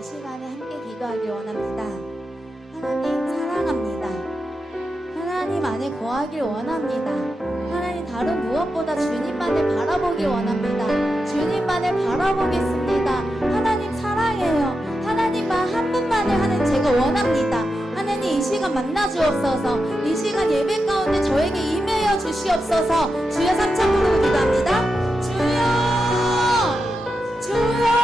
이 시간에 함께 기도하길 원합니다. 하나님 사랑합니다. 하나님 안에 거하길 원합니다. 하나님 다른 무엇보다 주님만을 바라보길 원합니다. 주님만을 바라보겠습니다. 하나님 사랑해요. 하나님만 한 분만을 하는 제가 원합니다. 하나님 이 시간 만나 주옵소서. 이 시간 예배 가운데 저에게 임하여 주시옵소서. 주여 삼창 부르고 기도합니다. 주여 주여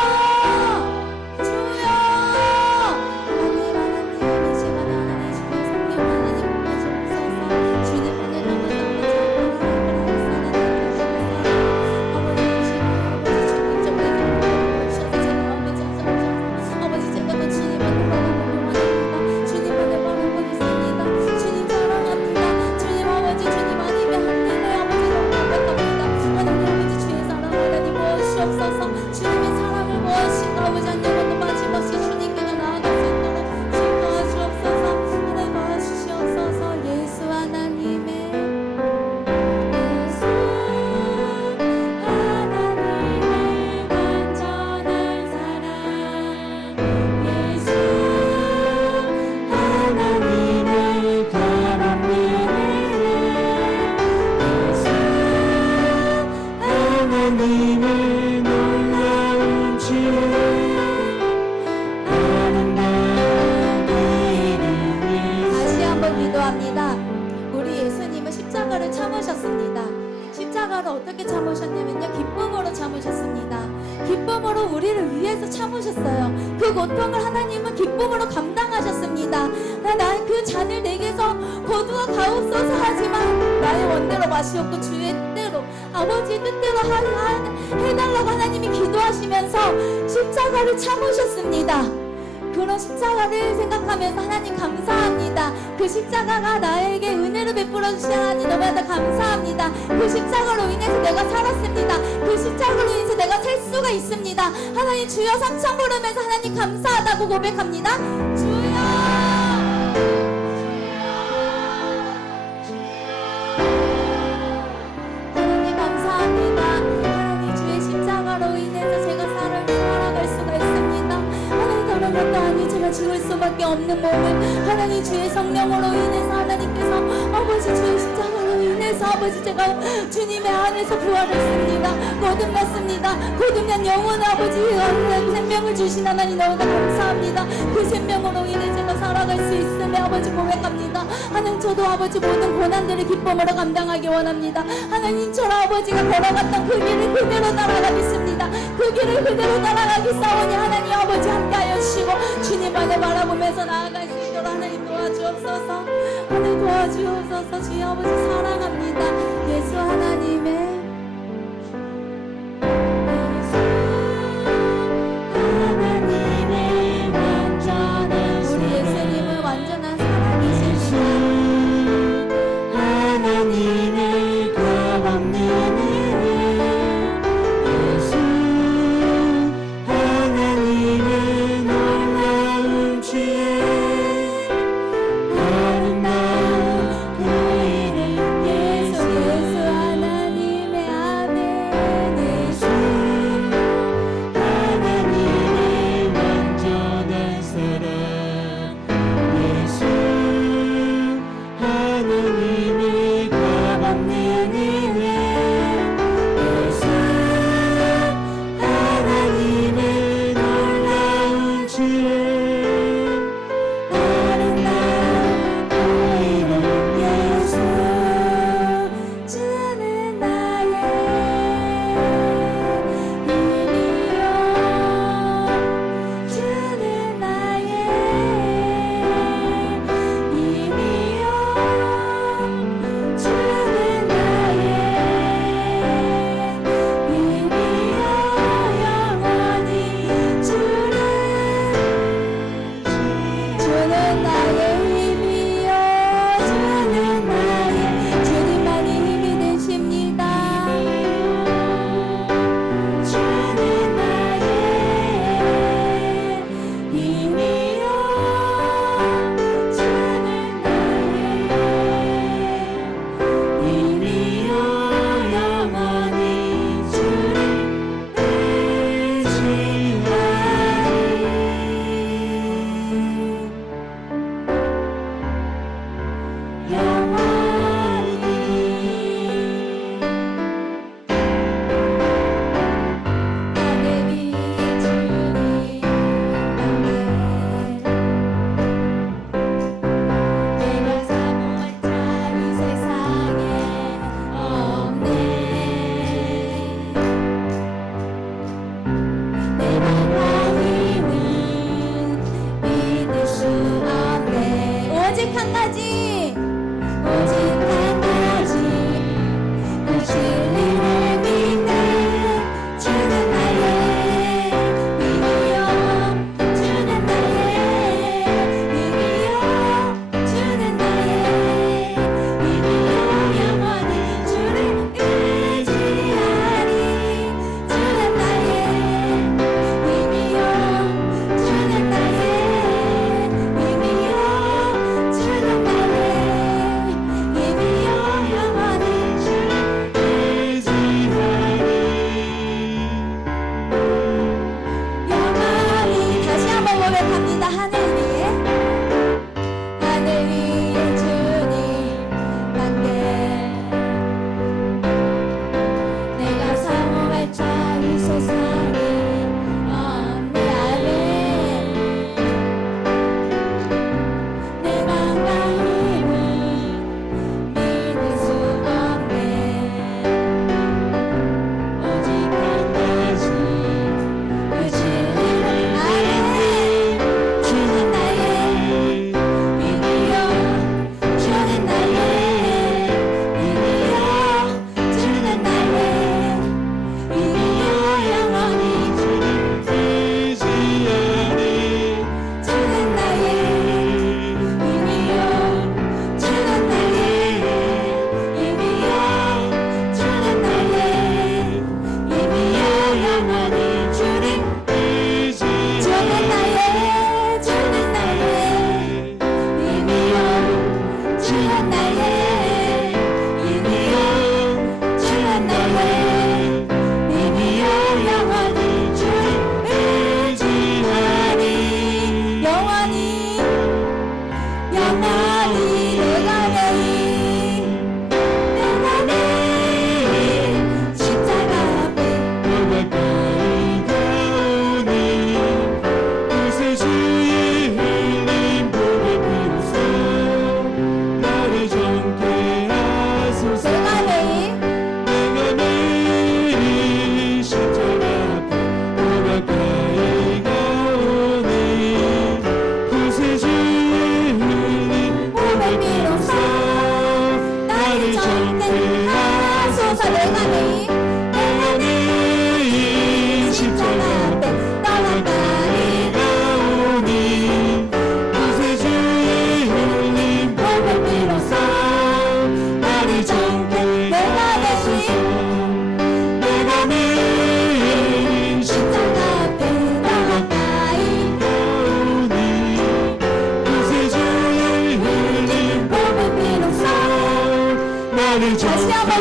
십자가를 어떻게 참으셨냐면요, 기쁨으로 참으셨습니다. 기쁨으로 우리를 위해서 참으셨어요. 그 고통을 하나님은 기쁨으로 감당하셨습니다. 나 그 잔을 내게서 거두어 가옵소서 하지만 나의 원대로 마시옵고 주의 뜻대로 아버지의 뜻대로 해달라고 하나님이 기도하시면서 십자가를 참으셨습니다. 그런 십자가를 생각하면서 하나님 감사합니다. 그 십자가가 나에게 은혜를 베풀어 주신 하나님 너무나 감사합니다. 그 십자가로 인해서 내가 살았습니다. 그 십자가로 인해서 내가 살 수가 있습니다. 하나님 주여 삼창 부르면서 하나님 감사하다고 고백합니다. 주여 하나님 감사합니다. 하나님 주의 십자가로 인해서 제가 살아갈 수가 있습니다. 하나님 다른 것도 아니 제가 죽을 수밖에 없는 몸을 하나님 주의 성령으로 인해서 하나님께서 아버지 주의 십자가로 인해서 아버지 제가 주님의 안에서 부활했습니다. 거듭났습니다. 거듭난 영혼을 아버지 생명을 주신 하나님 너무나 감사합니다. 그 생명으로 인해 제가 살아갈 수 있음에 아버지 고백합니다. 하나님 저도 아버지 모든 고난들을 기쁨으로 감당하기 원합니다. 하나님처럼 아버지가 걸어갔던 그 길을 그대로 따라가겠습니다. 그 길을 그대로 따라가기 싸우니 하나님 아버지 함께하여 주시고 주님만을 바라보면서 나아갈 수 있도록 하나님 도와주옵소서. 하나님 도와주옵소서. 주여 아버지 사랑합니다. 예수 하나님의 예수 하나님의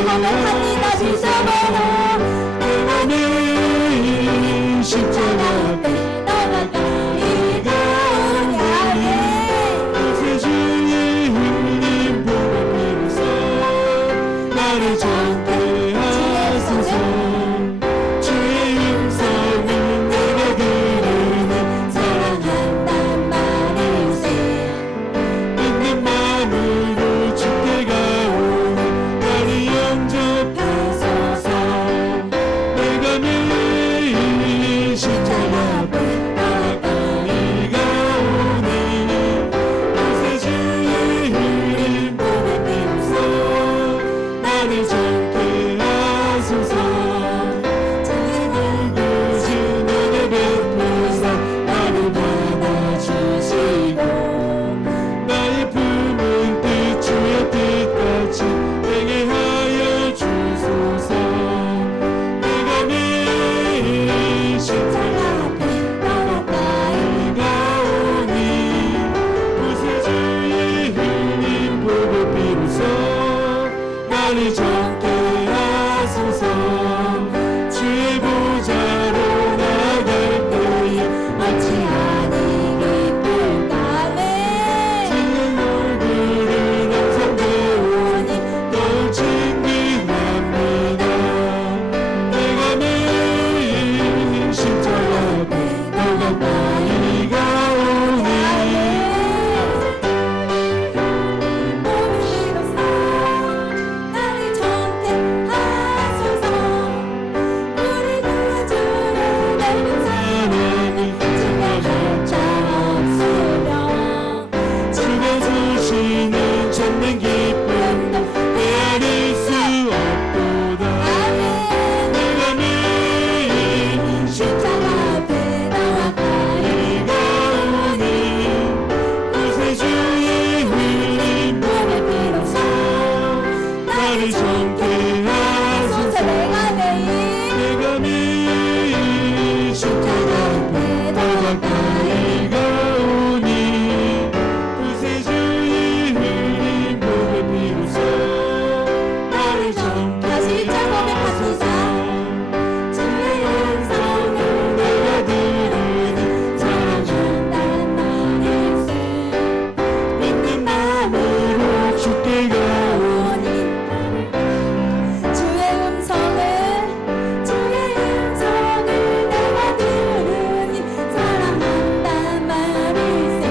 고백합니다. 믿음으로 내가 매일 십자가 앞에 나가까이 가오니 구세 주의 흘린 보혈 피로써 나를 정케 하소서. 주의 음성을 내가 들으니 사랑한단 말일세. 믿는 마음으로 주께 가오니 나를 영접하소서. 내가 매일 십자가 앞에 나가까이 가오니 구세 주의 흘린 보혈 피로써 나를 정케 하소서. 주의 물구주 내게 베푸사 나를 받아주시고 나의 품은 뜻 주의 뜻같이 되게 하여 주소서. 내가 매일 십자가 앞에 나가까이 가오니 구세 주의 흘린 보혈 피로써 나를 정케 하소서. 주의 보좌로 나갈 때에 어찌하니 기쁠까네. 주의 얼굴을 항상 배우니 더욱 친근합니다. 내가 매일 십자가 앞에 나가까이 가오니 몸이로써 나를 정케 하소서. 우리 구주를 닮은 사람이 주가 없으며 주가 주시는 참된 기쁨도 헤아릴 수 없도다. 내가 매일 십자가 앞에 나가까이 가오니 구세 주의 흘린 보혈 피로써 나를 정케 하소서. 내가 매일 십자가 앞에 나가까이 가오니 구세 주의 흘린 보혈 피로써 나를 정케 다시 자 고백합니다. 주의 음성을 내가 들으니 사랑한단 말일세. 믿는 마음으로 주께 가오니 주의 음성을 내가 들으니 사랑한단 말일세.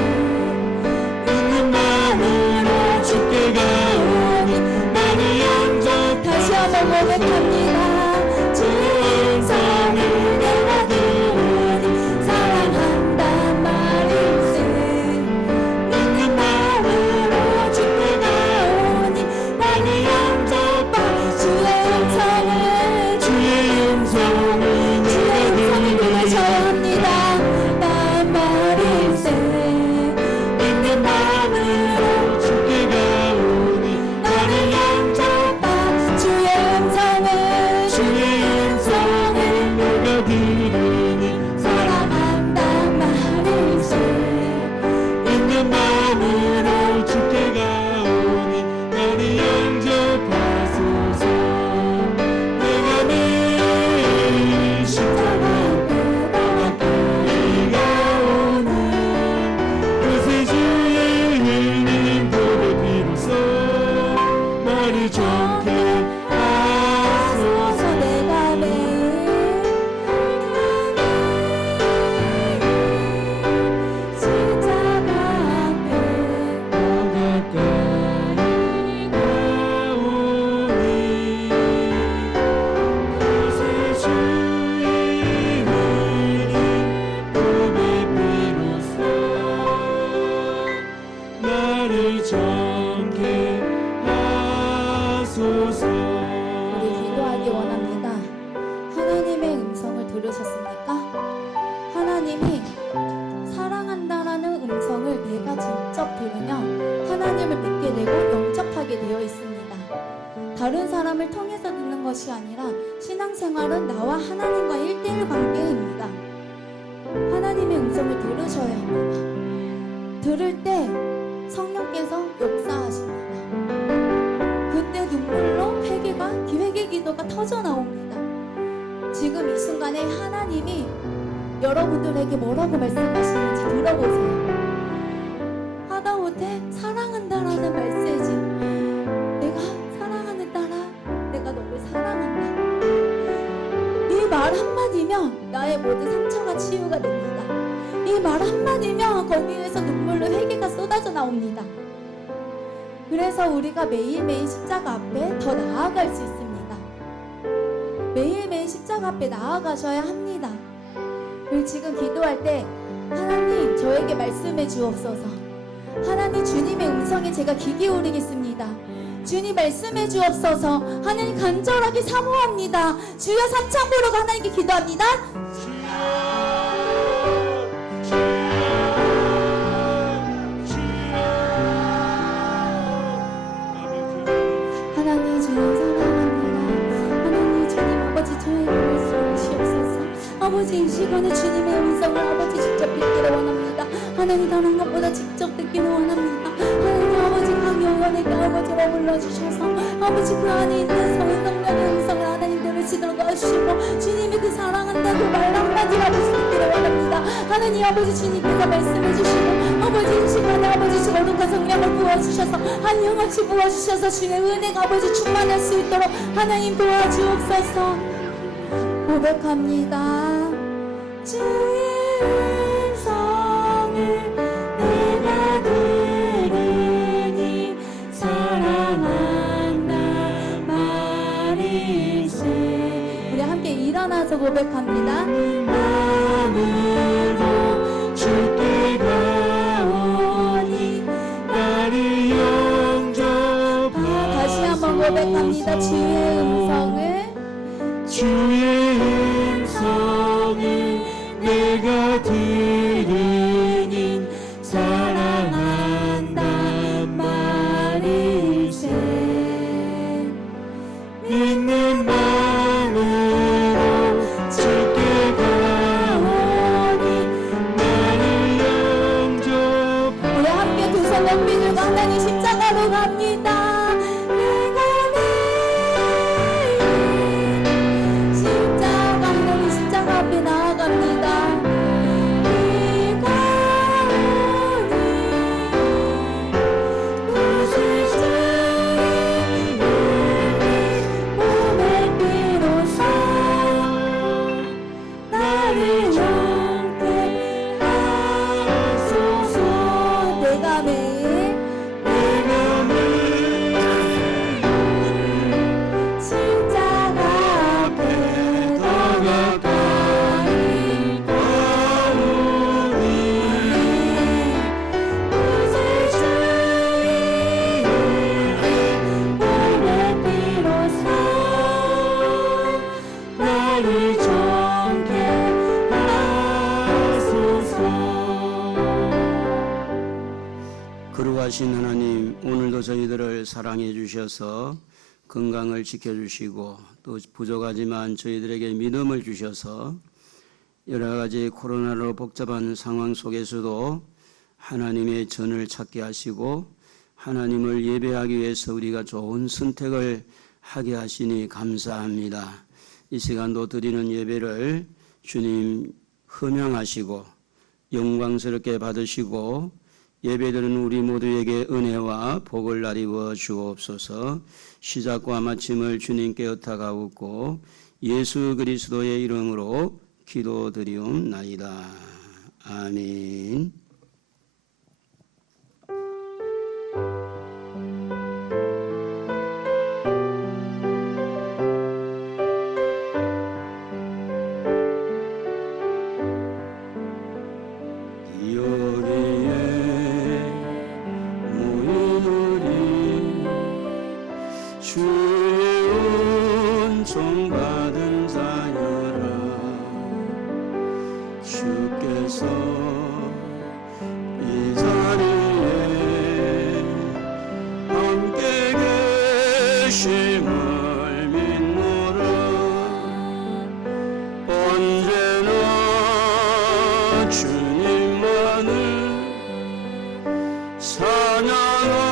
믿는 마음으로 주께 가오니 나를 영접. 다시 한번 고백합니다. 주의 음성을 내가 들으니 사랑한단 말일세. 믿는 마음으로 주께 가오니 나를 영접하. 주의 음성을 내가 들으셔야 들으니 합니다. 난 말일세. 믿는 마음으로 주께 가오니 나를 영접하. 주의 음성을 내가 들으니 사랑한단 말일세. 믿는 마음으로 주께 가오니 나를 영접하소서. 내가 매일 십자가 앞에 나가까이 가오니 구세 주의 흘린 보혈 피로써 나를 정케 하소서. 내가 매일 십자가 앞에 나가까이 가오니 구세 주의 흘린 보혈 피로써 나를 정케 하소서. 우리 기도하기 원합니다. 하나님의 음성을 들으셨습니까? 하나님이 사랑한다라는 음성을 내가 직접 들으면 하나님을 믿게 되고 영접하게 되어 있습니다. 다른 사람을 통해서 듣는 것이 아니라 신앙생활은 나와 하나님과 1대1 관계입니다. 하나님의 음성을 들으셔야 합니다. 들을 때 성령께서 역사하십니다. 그때 눈물로 회개 기회의 기도가 터져 나옵니다. 지금 이 순간에 하나님이 여러분들에게 뭐라고 말씀하시는지 들어보세요. 하다못해 사랑한다라는 메시지, 내가 사랑하는 딸아, 내가 너를 사랑한다. 이 말 한마디면 나의 모든 상처가 치유가 됩니다. 이 말 한마디면 거기에서 눈물로 회개가 쏟아져 나옵니다. 그래서 우리가 매일매일 십자가 앞에 더 나아갈 수 있습니다. 매일매일 십자가 앞에 나아가셔야 합니다. 그리고 지금 기도할 때 하나님 저에게 말씀해 주옵소서. 하나님 주님의 음성에 제가 귀 기울이겠습니다. 주님 말씀해 주옵소서. 하나님 간절하게 사모합니다. 주여 삼창부로 하나님께 기도합니다. 하나님 주님 사랑합니다. 하나님 주님 아버지 저에게 말씀해 주시옵소서. 아버지 이 시간에 주님의 음성을 아버지 직접 듣기를 원합니다. 하나님 다른 것보다 직접 듣기를 원합니다. 하나님 아버지 각 영혼에게 아버지 머물러 주셔서 아버지 그 안에 있는 성령의 음성을 하나님 들으시도록 하시고 주님의 그 사랑한다고 말 한마디라도 듣기를 원합니다. 하나님 아버지 주님께서 말씀해 주시고 아버지 이 시간에 아버지 거룩한 성령을 부어주셔서 한영같이 부어주셔서 주의 은혜가 아버지 충만할 수 있도록 하나님 도와주옵소서. 고백합니다. 주의 음성을 내가 들으니 사랑한다 말일세. 우리 함께 일어나서 고백합니다. 마음으로 주께 가오니 나를 영접하소서. 다시 한번 고백합니다. 주의 음성을 내가 들으니 사랑한다 말일세. 믿는 마음으로 주께 가오니 나를 영접하소서. 우리 함께 두 손 높이 들고 하나님 십자가로 갑니다. 거룩하신 하나님, 오늘도 저희들을 사랑해 주셔서 건강을 지켜주시고 또 부족하지만 저희들에게 믿음을 주셔서 여러 가지 코로나로 복잡한 상황 속에서도 하나님의 전을 찾게 하시고 하나님을 예배하기 위해서 우리가 좋은 선택을 하게 하시니 감사합니다. 이 시간도 드리는 예배를 주님 흠양하시고 영광스럽게 받으시고 예배드리는 우리 모두에게 은혜와 복을 나리워 주옵소서. 시작과 마침을 주님께 의탁하옵고 예수 그리스도의 이름으로 기도드리옵나이다. 아멘.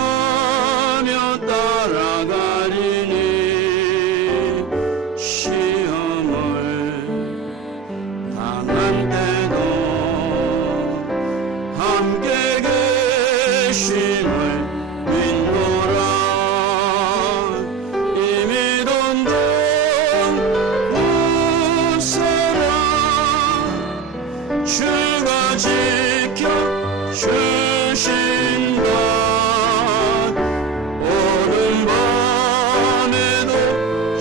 찬양하며 따라가리니 계심을 믿노라. 이미 던전 구세라 주가 지켜 주신다. 오늘 밤에도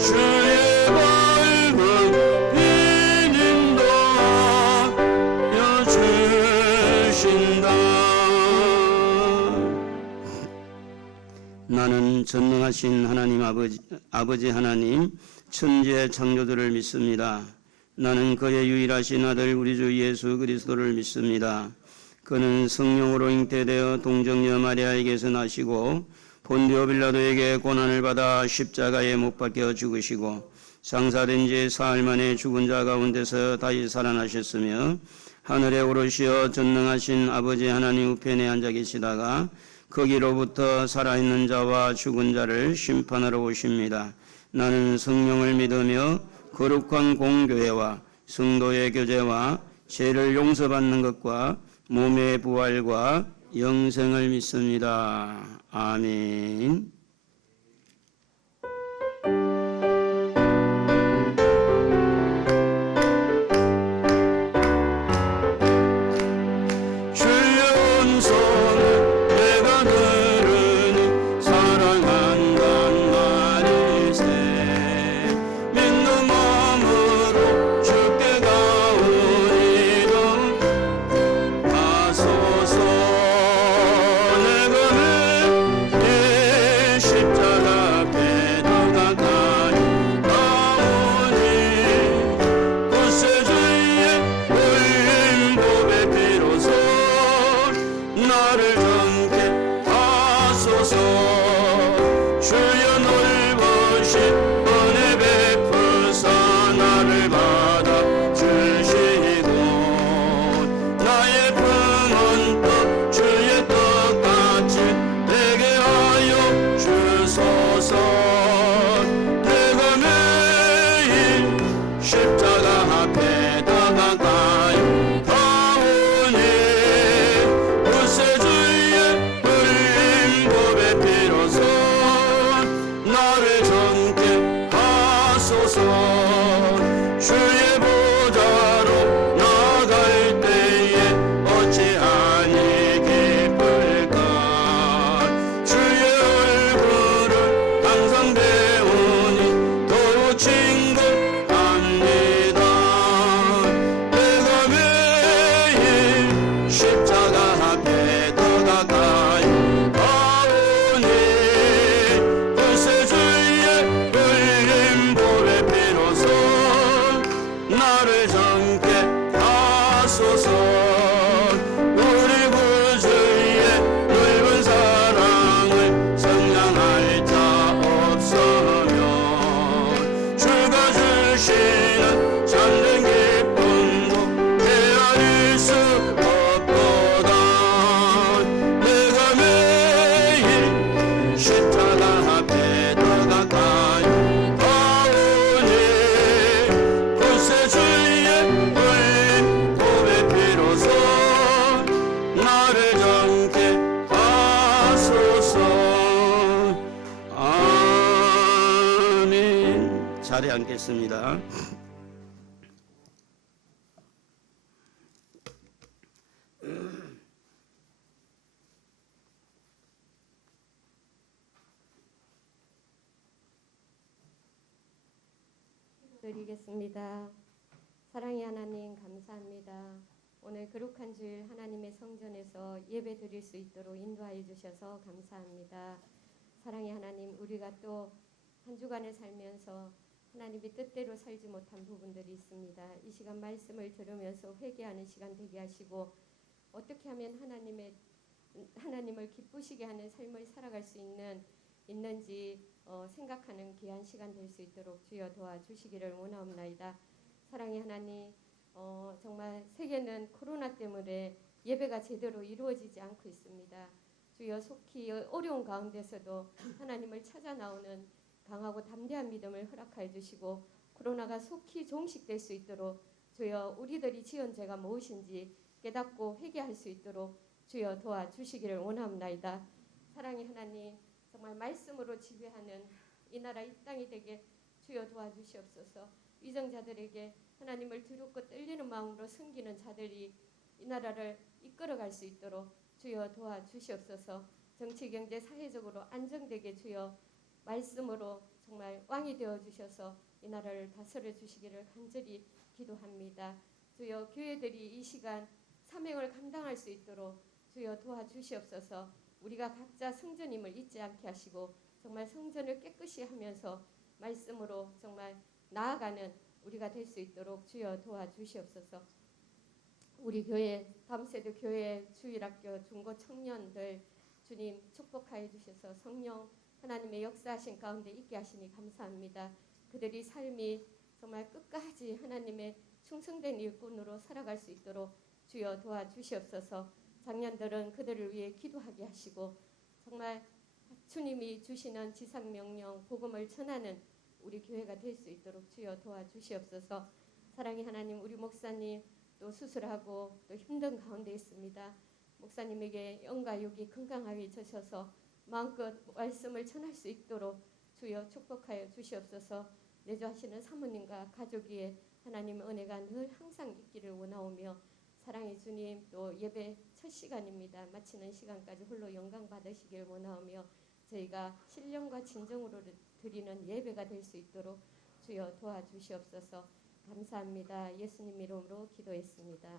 주의 밝은 비님도 여주신다. 나는 전능하신 하나님 아버지 하나님 천지의 창조주를 믿습니다. 나는 그의 유일하신 아들 우리 주 예수 그리스도를 믿습니다. 그는 성령으로 잉태되어 동정녀 마리아에게서 나시고 본디오 빌라도에게 고난을 받아 십자가에 못 박혀 죽으시고 장사된 지 사흘 만에 죽은 자 가운데서 다시 살아나셨으며 하늘에 오르시어 전능하신 아버지 하나님 우편에 앉아 계시다가 거기로부터 살아있는 자와 죽은 자를 심판하러 오십니다. 나는 성령을 믿으며 거룩한 공교회와 성도의 교제와 죄를 용서받는 것과 몸의 부활과 영생을 믿습니다. 아멘. 자리에 앉겠습니다. 드리겠습니다. 사랑의 하나님 감사합니다. 오늘 거룩한 주일 하나님의 성전에서 예배 드릴 수 있도록 인도하여 주셔서 감사합니다. 사랑의 하나님, 우리가 또 한 주간을 살면서 하나님의 뜻대로 살지 못한 부분들이 있습니다. 이 시간 말씀을 들으면서 회개하는 시간 되게 하시고 어떻게 하면 하나님을 기쁘시게 하는 삶을 살아갈 수 있는지 생각하는 귀한 시간 될 수 있도록 주여 도와주시기를 원하옵나이다. 사랑의 하나님, 정말 세계는 코로나 때문에 예배가 제대로 이루어지지 않고 있습니다. 주여 속히 어려운 가운데서도 하나님을 찾아 나오는 강하고 담대한 믿음을 허락하여 주시고 코로나가 속히 종식될 수 있도록 주여 우리들이 지은 죄가 무엇인지 깨닫고 회개할 수 있도록 주여 도와주시기를 원합니다. 사랑의 하나님, 정말 말씀으로 지배하는 이 나라 이 땅이 되게 주여 도와주시옵소서. 위정자들에게 하나님을 두렵고 떨리는 마음으로 섬기는 자들이 이 나라를 이끌어갈 수 있도록 주여 도와주시옵소서. 정치, 경제, 사회적으로 안정되게 주여 말씀으로 정말 왕이 되어주셔서 이 나라를 다스려 주시기를 간절히 기도합니다. 주여 교회들이 이 시간 사명을 감당할 수 있도록 주여 도와주시옵소서. 우리가 각자 성전임을 잊지 않게 하시고 정말 성전을 깨끗이 하면서 말씀으로 정말 나아가는 우리가 될 수 있도록 주여 도와주시옵소서. 우리 교회 다음 세대 교회 주일학교 중고 청년들 주님 축복하여 주셔서 성령 하나님의 역사하신 가운데 있게 하시니 감사합니다. 그들이 삶이 정말 끝까지 하나님의 충성된 일꾼으로 살아갈 수 있도록 주여 도와주시옵소서. 장년들은 그들을 위해 기도하게 하시고 정말 주님이 주시는 지상명령 복음을 전하는 우리 교회가 될 수 있도록 주여 도와주시옵소서. 사랑의 하나님, 우리 목사님 또 수술하고 또 힘든 가운데 있습니다. 목사님에게 영과 육이 건강하게 주셔서 마음껏 말씀을 전할 수 있도록 주여 축복하여 주시옵소서. 내조하시는 사모님과 가족 위에 하나님의 은혜가 늘 항상 있기를 원하오며 사랑의 주님, 또 예배 첫 시간입니다. 마치는 시간까지 홀로 영광 받으시길 원하오며 저희가 신령과 진정으로 드리는 예배가 될 수 있도록 주여 도와주시옵소서. 감사합니다. 예수님 이름으로 기도했습니다.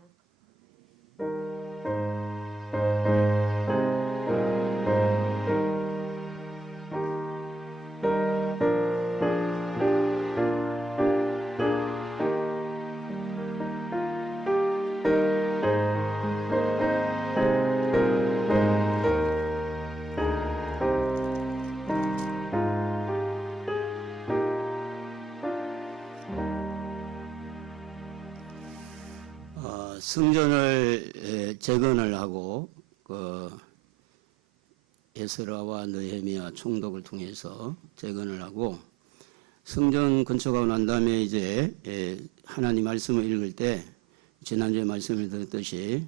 성전을 재건을 하고 그 에스라와 느헤미야 총독을 통해서 재건을 하고 성전 건축하고 난 다음에 이제 하나님 말씀을 읽을 때 지난주에 말씀을 드렸듯이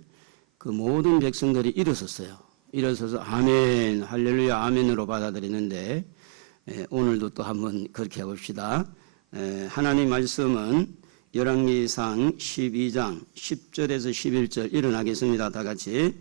그 모든 백성들이 일어섰어요. 일어서서 아멘, 할렐루야, 아멘으로 받아들이는데 오늘도 또 한번 그렇게 해봅시다. 하나님 말씀은 열왕기상 12장 10절에서 11절 일어나겠습니다. 다 같이.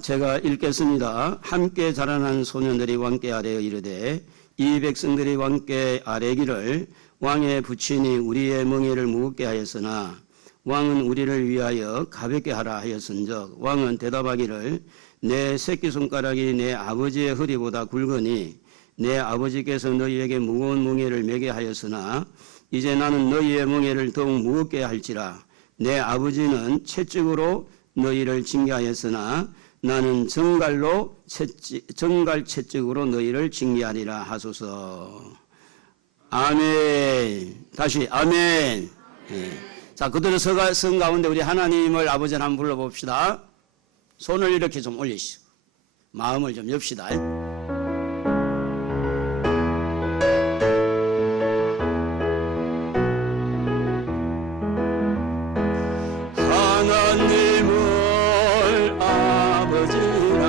제가 읽겠습니다. 함께 자라난 소년들이 왕께 아뢰어 이르되 이 백성들이 왕께 아뢰기를 왕의 부친이 우리의 멍에를 무겁게 하였으나 왕은 우리를 위하여 가볍게 하라 하였은즉 왕은 대답하기를 내 새끼손가락이 내 아버지의 허리보다 굵으니 내 아버지께서 너희에게 무거운 멍에를 매게 하였으나 이제 나는 너희의 멍에를 더욱 무겁게 할지라. 내 아버지는 채찍으로 너희를 징계하였으나 나는 정갈 채찍으로 너희를 징계하리라 하소서. 아멘. 다시 아멘. 네. 자, 그대로 선 가운데 우리 하나님을 아버지를 한번 불러봅시다. 손을 이렇게 좀 올리시고 마음을 좀 엽시다. 하나님을 아버지라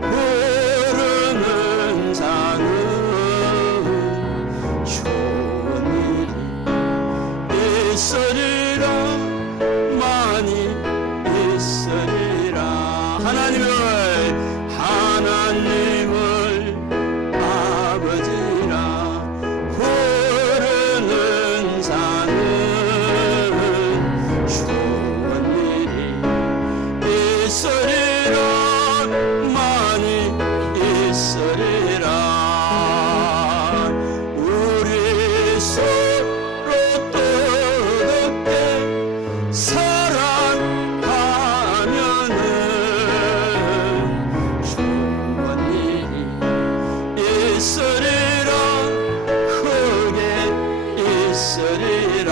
부르는 자는 좋은 일이 있으리라. 많이 있으리라. 하나님을 아버지라 부르는 자는 있으리라. 많이 있으리라. 우리 서로 뜨겁게 사랑하면은 좋은 일이 있으리라. 크게 있으리라.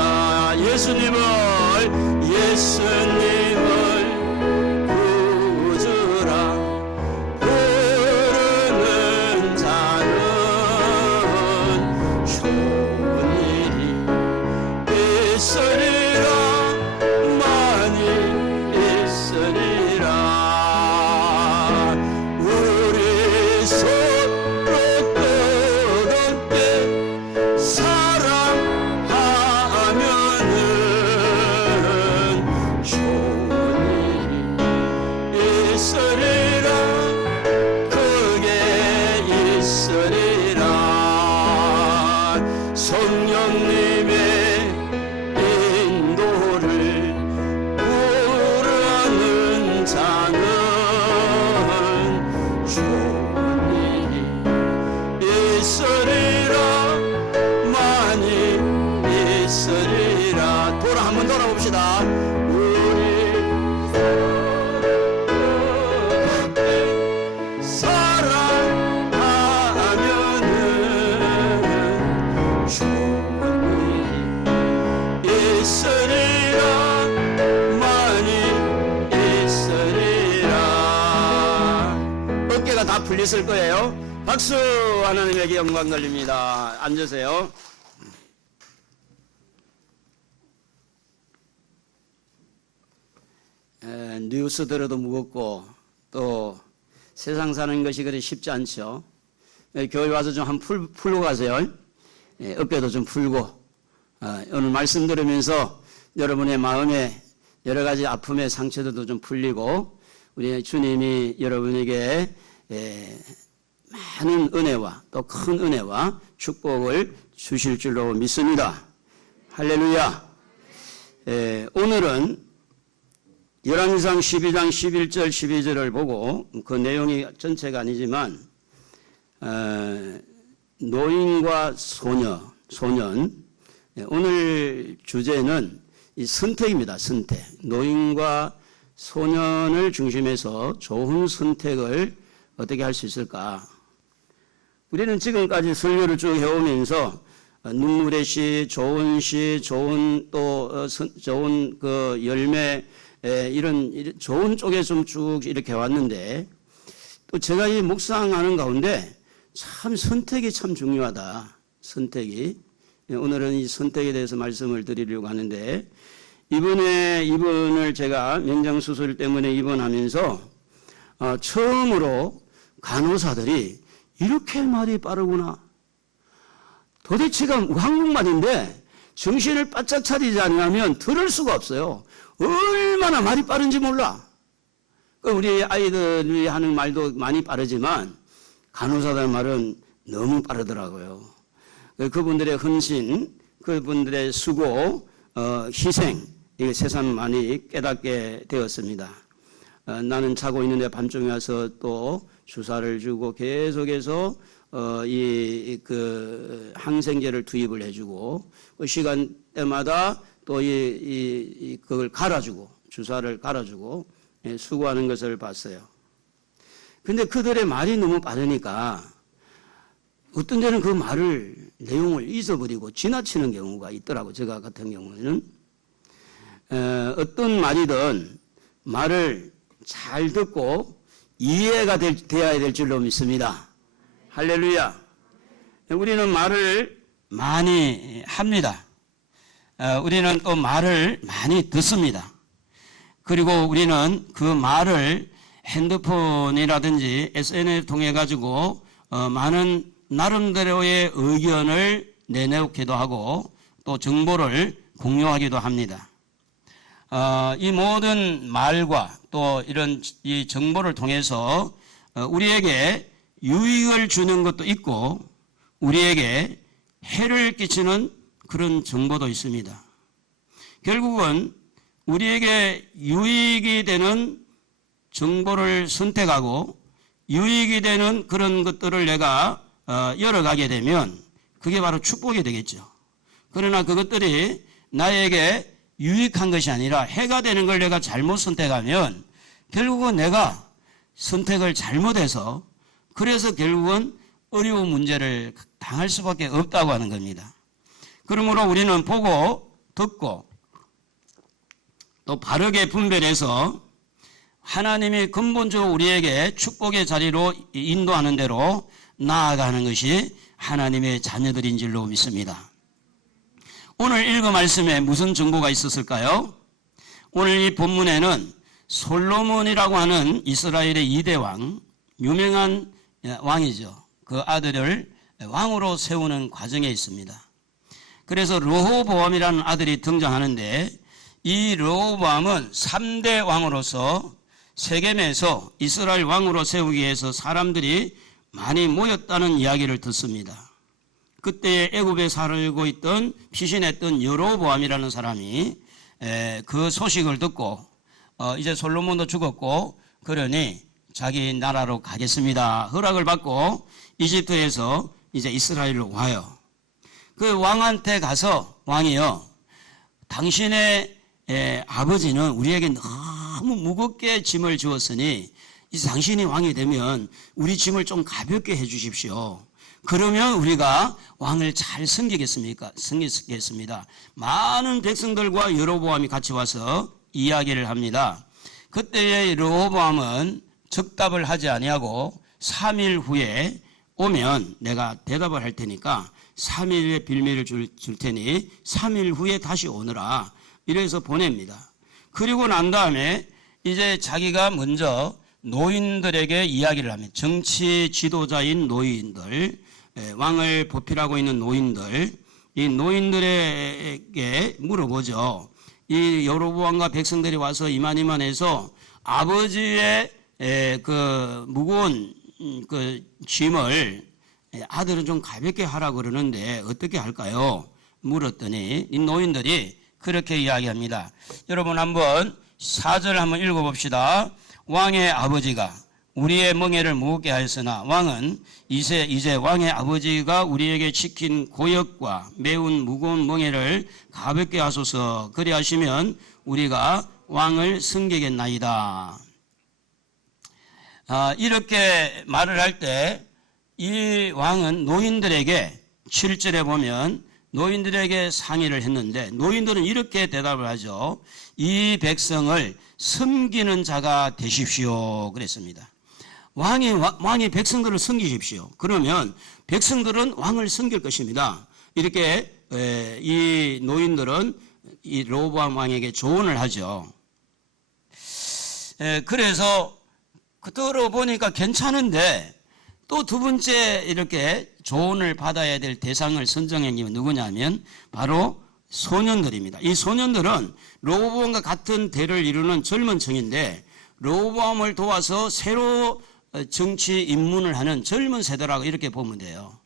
예수님을 부르는 자는 좋은 일이 있으리라. 한번 돌아봅시다. 우리 사랑하면은 좋은 일이 있으리라, 많이 있으리라. 어깨가 다 풀렸을 거예요. 박수. 하나님에게 영광 돌립니다. 앉으세요. 뉴스 들어도 무겁고 또 세상 사는 것이 그리 쉽지 않죠. 교회 와서 좀 한번 풀고 가세요. 어깨도 좀 풀고 오늘 말씀 들으면서 여러분의 마음에 여러 가지 아픔의 상처들도 좀 풀리고 우리 주님이 여러분에게 많은 은혜와 또 큰 은혜와 축복을 주실 줄로 믿습니다. 할렐루야. 오늘은 열왕기상 12장 11절 12절을 보고 그 내용이 전체가 아니지만 노인과 소년 오늘 주제는 이 선택입니다. 선택. 노인과 소년을 중심해서 좋은 선택을 어떻게 할 수 있을까? 우리는 지금까지 설교를 쭉 해오면서 눈물의 시, 좋은 좋은 그 열매 이런 좋은 쪽에 좀 쭉 이렇게 왔는데 또 제가 이 묵상하는 가운데 참 선택이 참 중요하다. 선택이. 오늘은 이 선택에 대해서 말씀을 드리려고 하는데 입원을 제가 명장수술 때문에 입원하면서 처음으로 간호사들이 이렇게 말이 빠르구나. 도대체가 한국말인데 정신을 바짝 차리지 않으면 들을 수가 없어요. 얼마나 말이 빠른지 몰라. 우리 아이들이 하는 말도 많이 빠르지만 간호사들 말은 너무 빠르더라고요. 그분들의 헌신, 그분들의 수고, 희생, 이게 세상 많이 깨닫게 되었습니다. 나는 자고 있는데 밤중에 와서 또 주사를 주고 계속해서 그 항생제를 투입을 해주고 그 시간대마다 또 그걸 갈아주고 주사를 갈아주고 수고하는 것을 봤어요. 근데 그들의 말이 너무 빠르니까 어떤 데는 그 내용을 잊어버리고 지나치는 경우가 있더라고. 제가 같은 경우에는 어떤 말이든 말을 잘 듣고 이해가 되어야 될 줄로 믿습니다. 할렐루야. 우리는 말을 많이 합니다. 우리는 또 말을 많이 듣습니다. 그리고 우리는 그 말을 핸드폰이라든지 SNS 통해 가지고 많은 나름대로의 의견을 내놓기도 하고 또 정보를 공유하기도 합니다. 이 모든 말과 또 이런 이 정보를 통해서 우리에게 유익을 주는 것도 있고 우리에게 해를 끼치는 그런 정보도 있습니다. 결국은 우리에게 유익이 되는 정보를 선택하고 유익이 되는 그런 것들을 내가 열어가게 되면 그게 바로 축복이 되겠죠. 그러나 그것들이 나에게 유익한 것이 아니라 해가 되는 걸 내가 잘못 선택하면 결국은 내가 선택을 잘못해서 그래서 결국은 어려운 문제를 당할 수밖에 없다고 하는 겁니다. 그러므로 우리는 보고 듣고 또 바르게 분별해서 하나님이 근본적으로 우리에게 축복의 자리로 인도하는 대로 나아가는 것이 하나님의 자녀들인 줄로 믿습니다. 오늘 읽은 말씀에 무슨 정보가 있었을까요? 오늘 이 본문에는 솔로몬이라고 하는 이스라엘의 2대 왕, 유명한 왕이죠. 그 아들을 왕으로 세우는 과정에 있습니다. 그래서 르호보암이라는 아들이 등장하는데 이 르호보암은 3대 왕으로서 세겜에서 이스라엘 왕으로 세우기 위해서 사람들이 많이 모였다는 이야기를 듣습니다. 그때 애굽에 살고 있던 피신했던 여로보암이라는 사람이 그 소식을 듣고 이제 솔로몬도 죽었고 그러니 자기 나라로 가겠습니다. 허락을 받고 이집트에서 이제 이스라엘로 와요. 그 왕한테 가서 왕이요 당신의 아버지는 우리에게 너무 무겁게 짐을 주었으니 이제 당신이 왕이 되면 우리 짐을 좀 가볍게 해 주십시오. 그러면 우리가 왕을 잘 섬기겠습니다. 많은 백성들과 여로보암이 같이 와서 이야기를 합니다. 그때의 여로보암은 즉답을 하지 아니하고 3일 후에 오면 내가 대답을 할 테니까 3일의 빌미를 줄 테니 3일 후에 다시 오너라. 이래서 보냅니다. 그리고 난 다음에 이제 자기가 먼저 노인들에게 이야기를 합니다. 정치 지도자인 노인들, 왕을 보필하고 있는 노인들, 이 노인들에게 물어보죠. 이 여로보암과 백성들이 와서 이만해서 아버지의 그 무거운 그 짐을 아들은 좀 가볍게 하라고 그러는데 어떻게 할까요? 물었더니 이 노인들이 그렇게 이야기합니다. 여러분 한번 4절 한번 읽어봅시다. 왕의 아버지가 우리의 멍에를 무겁게 하였으나 왕은 이제 왕의 아버지가 우리에게 시킨 고역과 매운 무거운 멍에를 가볍게 하소서. 그리하시면 우리가 왕을 섬기겠나이다. 이렇게 말을 할 때 이 왕은 노인들에게 7절에 보면 노인들에게 상의를 했는데 노인들은 이렇게 대답을 하죠. 이 백성을 섬기는 자가 되십시오. 그랬습니다. 왕이 백성들을 섬기십시오. 그러면 백성들은 왕을 섬길 것입니다. 이렇게 이 노인들은 이 로보암 왕에게 조언을 하죠. 그래서 들어보니까 괜찮은데 또 두 번째 이렇게 조언을 받아야 될 대상을 선정한 게 누구냐면 바로 소년들입니다. 이 소년들은 로보암과 같은 대를 이루는 젊은 층인데 로보암을 도와서 새로 정치 입문을 하는 젊은 세대라고 이렇게 보면 돼요.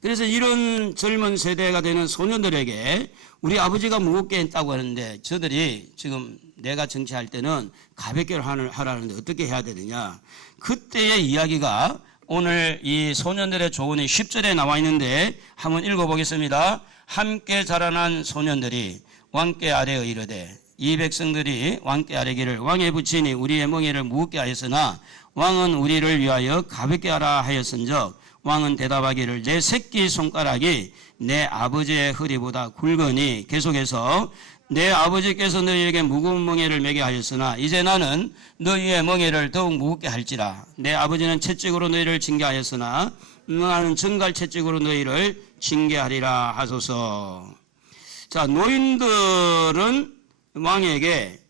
그래서 이런 젊은 세대가 되는 소년들에게 우리 아버지가 무겁게 했다고 하는데 저들이 지금 내가 정치할 때는 가볍게 하라는데 어떻게 해야 되느냐. 그때의 이야기가 오늘 이 소년들의 조언이 10절에 나와 있는데 한번 읽어보겠습니다. 함께 자라난 소년들이 왕께 아뢰어 이르되 이 백성들이 왕께 아뢰기를 왕의 부친이 우리의 멍에를 무겁게 하였으나 왕은 우리를 위하여 가볍게 하라 하였은즉 왕은 대답하기를 내 새끼 손가락이 내 아버지의 허리보다 굵으니 계속해서 내 아버지께서 너희에게 무거운 멍에를 매게 하였으나 이제 나는 너희의 멍에를 더욱 무겁게 할지라. 내 아버지는 채찍으로 너희를 징계하였으나 나는 정갈 채찍으로 너희를 징계하리라 하소서. 자, 노인들은 왕에게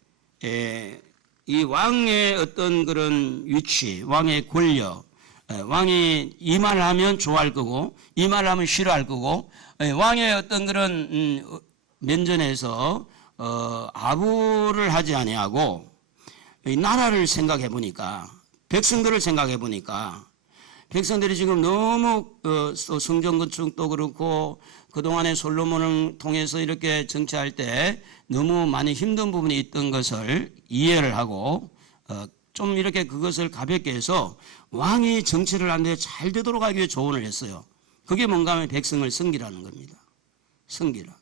이 왕의 어떤 그런 위치, 왕의 권력, 왕이 이 말을 하면 좋아할 거고 이 말을 하면 싫어할 거고 왕의 어떤 그런 면전에서 아부를 하지 아니하고 나라를 생각해 보니까 백성들을 생각해 보니까 백성들이 지금 너무 성전 건축도 그렇고 그동안에 솔로몬을 통해서 이렇게 정치할 때 너무 많이 힘든 부분이 있던 것을 이해를 하고 좀 이렇게 그것을 가볍게 해서 왕이 정치를 하는데 잘 되도록 하기 위해 조언을 했어요. 그게 뭔가 하면 백성을 섬기라는 겁니다. 섬기라.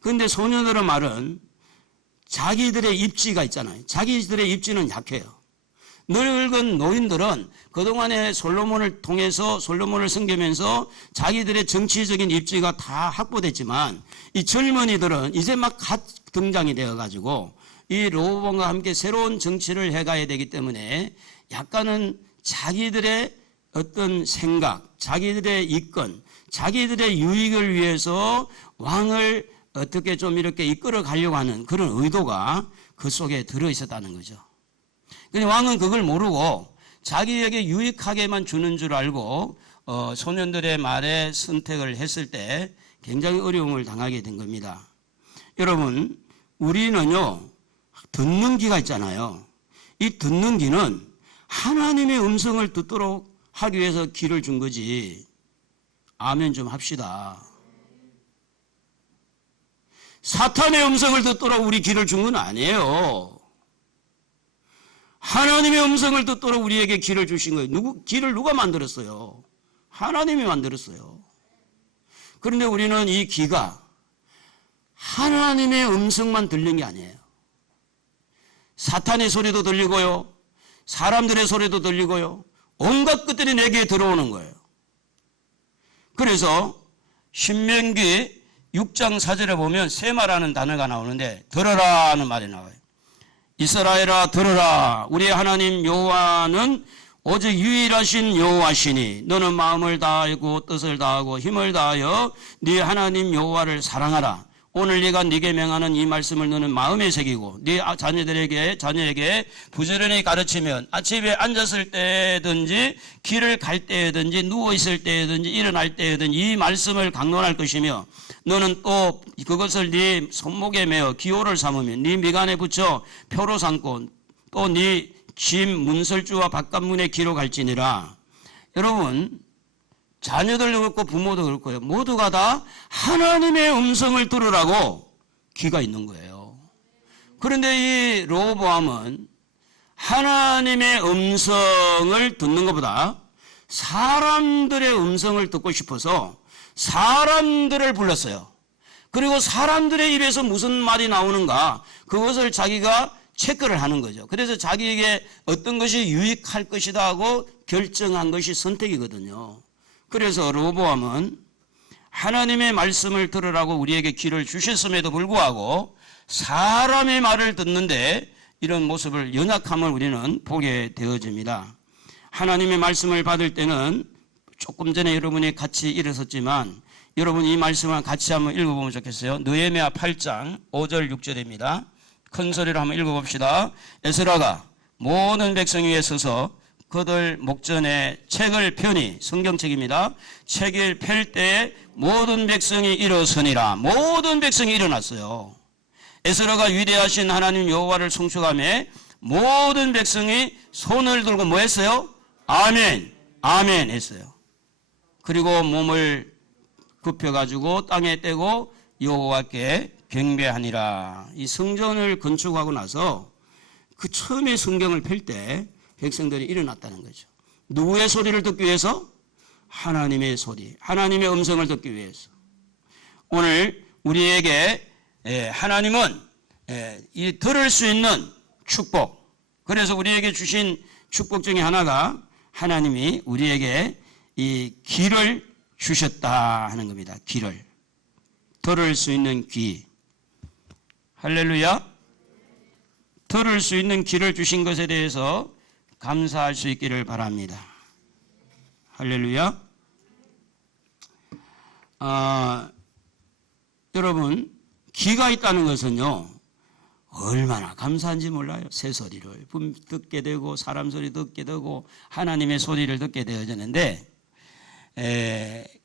그런데 소년들의 말은 자기들의 입지가 있잖아요. 자기들의 입지는 약해요. 늙은 노인들은 그동안에 솔로몬을 통해서 솔로몬을 섬기면서 자기들의 정치적인 입지가 다 확보됐지만 이 젊은이들은 이제 막 갓 등장이 되어가지고 이 로보암과 함께 새로운 정치를 해가야 되기 때문에 약간은 자기들의 어떤 생각, 자기들의 이권, 자기들의 유익을 위해서 왕을 어떻게 좀 이렇게 이끌어 가려고 하는 그런 의도가 그 속에 들어 있었다는 거죠. 근데 왕은 그걸 모르고 자기에게 유익하게만 주는 줄 알고 소년들의 말에 선택을 했을 때 굉장히 어려움을 당하게 된 겁니다. 여러분, 우리는요 듣는 귀가 있잖아요. 이 듣는 귀는 하나님의 음성을 듣도록 하기 위해서 귀를 준 거지. 아멘 좀 합시다. 사탄의 음성을 듣도록 우리 귀를 준 건 아니에요. 하나님의 음성을 듣도록 우리에게 귀를 주신 거예요. 귀를 누가 만들었어요? 하나님이 만들었어요. 그런데 우리는 이 귀가 하나님의 음성만 들린 게 아니에요. 사탄의 소리도 들리고요, 사람들의 소리도 들리고요, 온갖 것들이 내게 들어오는 거예요. 그래서 신명기 6장 4절에 보면 세마라는 단어가 나오는데 들어라는 말이 나와요. 이스라엘아 들어라. 우리 하나님 여호와는 오직 유일하신 여호와시니 너는 마음을 다하고 뜻을 다하고 힘을 다하여 네 하나님 여호와를 사랑하라. 오늘 네가 네게 명하는 이 말씀을 너는 마음에 새기고 네 자녀에게 부지런히 가르치면 아침에 앉았을 때든지 길을 갈 때든지 누워 있을 때든지 일어날 때든지 이 말씀을 강론할 것이며 너는 또 그것을 네 손목에 메어 기호를 삼으며 네 미간에 붙여 표로 삼고 또 네 짐 문설주와 바깥문에 기록할지니라. 여러분, 자녀들도 그렇고 부모도 그렇고요, 모두가 다 하나님의 음성을 들으라고 귀가 있는 거예요. 그런데 이 르호보암은 하나님의 음성을 듣는 것보다 사람들의 음성을 듣고 싶어서 사람들을 불렀어요. 그리고 사람들의 입에서 무슨 말이 나오는가 그것을 자기가 체크를 하는 거죠. 그래서 자기에게 어떤 것이 유익할 것이다 하고 결정한 것이 선택이거든요. 그래서 르호보암은 하나님의 말씀을 들으라고 우리에게 귀를 주셨음에도 불구하고 사람의 말을 듣는데 이런 모습을, 연약함을 우리는 보게 되어집니다. 하나님의 말씀을 받을 때는 조금 전에 여러분이 같이 일어섰지만 여러분 이 말씀을 같이 한번 읽어보면 좋겠어요. 느헤미야 8장 5절 6절입니다. 큰 소리로 한번 읽어봅시다. 에스라가 모든 백성 위에 서서 그들 목전에 책을 펴니, 성경책입니다. 책을 펼 때에 모든 백성이 일어서니라. 모든 백성이 일어났어요. 에스라가 위대하신 하나님 여호와를 송축하며 모든 백성이 손을 들고 뭐 했어요? 아멘, 아멘 했어요. 그리고 몸을 굽혀가지고 땅에 떼고 여호와께 경배하니라. 이 성전을 건축하고 나서 그 처음에 성경을 펼 때 백성들이 일어났다는 거죠. 누구의 소리를 듣기 위해서? 하나님의 소리, 하나님의 음성을 듣기 위해서. 오늘 우리에게 하나님은 이 들을 수 있는 축복, 그래서 우리에게 주신 축복 중에 하나가 하나님이 우리에게 이 귀를 주셨다 하는 겁니다. 귀를, 들을 수 있는 귀. 할렐루야. 들을 수 있는 귀를 주신 것에 대해서 감사할 수 있기를 바랍니다. 할렐루야. 여러분, 귀가 있다는 것은요, 얼마나 감사한지 몰라요. 새 소리를 듣게 되고 사람 소리 듣게 되고 하나님의 소리를 듣게 되어지는데,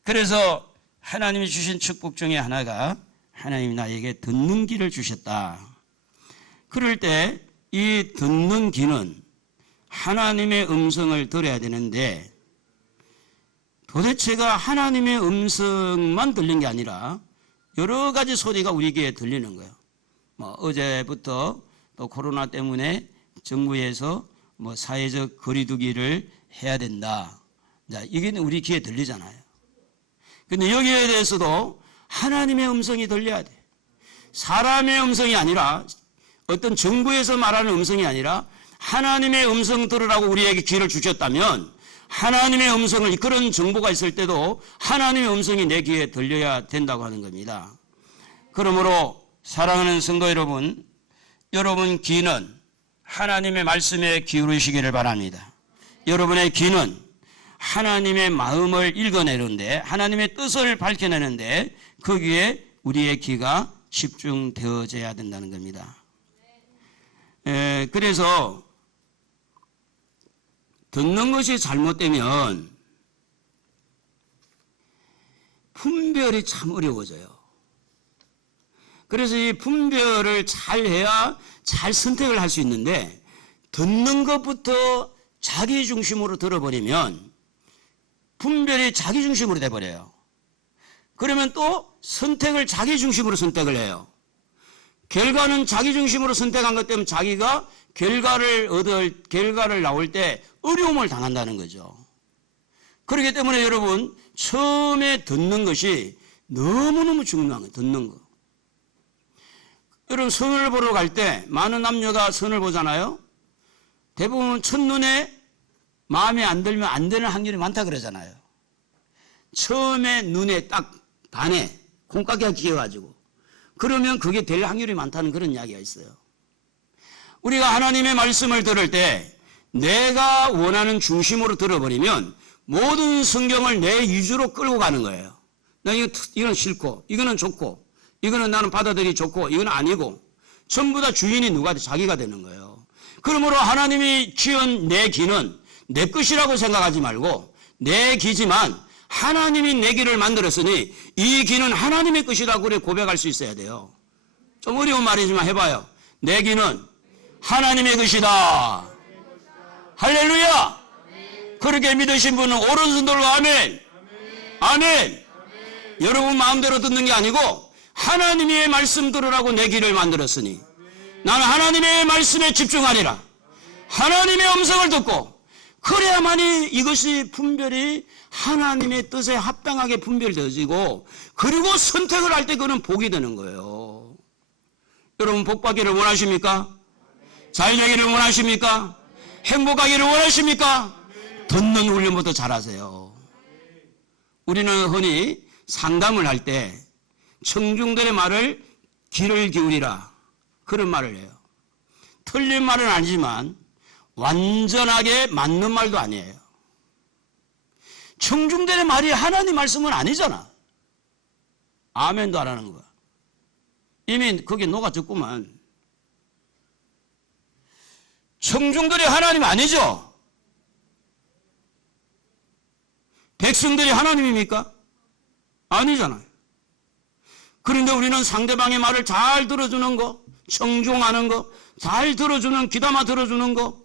그래서 하나님이 주신 축복 중에 하나가 하나님이 나에게 듣는 귀를 주셨다. 그럴 때 이 듣는 귀는 하나님의 음성을 들어야 되는데 도대체가 하나님의 음성만 들린 게 아니라 여러 가지 소리가 우리 귀에 들리는 거예요. 어제부터 또 코로나 때문에 정부에서 사회적 거리두기를 해야 된다. 자, 이게 우리 귀에 들리잖아요. 근데 여기에 대해서도 하나님의 음성이 들려야 돼. 사람의 음성이 아니라, 어떤 정부에서 말하는 음성이 아니라 하나님의 음성 들으라고 우리에게 귀를 주셨다면 하나님의 음성을, 그런 정보가 있을 때도 하나님의 음성이 내 귀에 들려야 된다고 하는 겁니다. 그러므로 사랑하는 성도 여러분, 여러분 귀는 하나님의 말씀에 기울이시기를 바랍니다. 여러분의 귀는 하나님의 마음을 읽어내는데, 하나님의 뜻을 밝혀내는데 거기에 우리의 귀가 집중되어져야 된다는 겁니다. 그래서 듣는 것이 잘못되면 분별이 참 어려워져요. 그래서 이 분별을 잘 해야 잘 선택을 할 수 있는데, 듣는 것부터 자기 중심으로 들어버리면 분별이 자기 중심으로 돼버려요. 그러면 또 선택을 자기 중심으로 선택을 해요. 결과는 자기 중심으로 선택한 것 때문에 자기가 결과를 나올 때 어려움을 당한다는 거죠. 그렇기 때문에 여러분, 처음에 듣는 것이 너무너무 중요한 거예요. 듣는 거. 여러분 선을 보러 갈 때 많은 남녀가 선을 보잖아요. 대부분 첫눈에 마음에 안 들면 안 되는 확률이 많다 그러잖아요. 처음에 눈에 딱 반해 콩깍지가 끼어가지고 그러면 그게 될 확률이 많다는 그런 이야기가 있어요. 우리가 하나님의 말씀을 들을 때 내가 원하는 중심으로 들어버리면 모든 성경을 내 위주로 끌고 가는 거예요. 나 이건 싫고 이거는 좋고 이거는 나는 받아들이기 좋고 이건 아니고 전부 다 주인이 누가 자기가 되는 거예요. 그러므로 하나님이 지은 내 귀는 내 것이라고 생각하지 말고 내 귀지만 하나님이 내 귀를 만들었으니 이 귀는 하나님의 것이라고 그래 고백할 수 있어야 돼요. 좀 어려운 말이지만 해봐요. 내 귀는 하나님의 것이다. 할렐루야. 그렇게 믿으신 분은 오른손 들고 아멘. 아멘. 여러분 마음대로 듣는 게 아니고 하나님의 말씀 들으라고 내 귀를 만들었으니 나는 하나님의 말씀에 집중하리라. 하나님의 음성을 듣고 그래야만이 이것이 분별이 하나님의 뜻에 합당하게 분별되어지고 그리고 선택을 할 때 그는 복이 되는 거예요. 여러분 복받기를 원하십니까? 잘 되기를 원하십니까? 행복하기를 원하십니까? 듣는 훈련부터 잘하세요. 우리는 흔히 상담을 할 때 청중들의 말을 귀를 기울이라 그런 말을 해요. 틀린 말은 아니지만 완전하게 맞는 말도 아니에요. 청중들의 말이 하나님 말씀은 아니잖아. 아멘도 안 하는 거야. 이미 거기에 녹아졌구만. 청중들이 하나님 아니죠? 백성들이 하나님입니까? 아니잖아요. 그런데 우리는 상대방의 말을 잘 들어주는 거, 청중하는 거, 잘 들어주는, 귀담아 들어주는 거,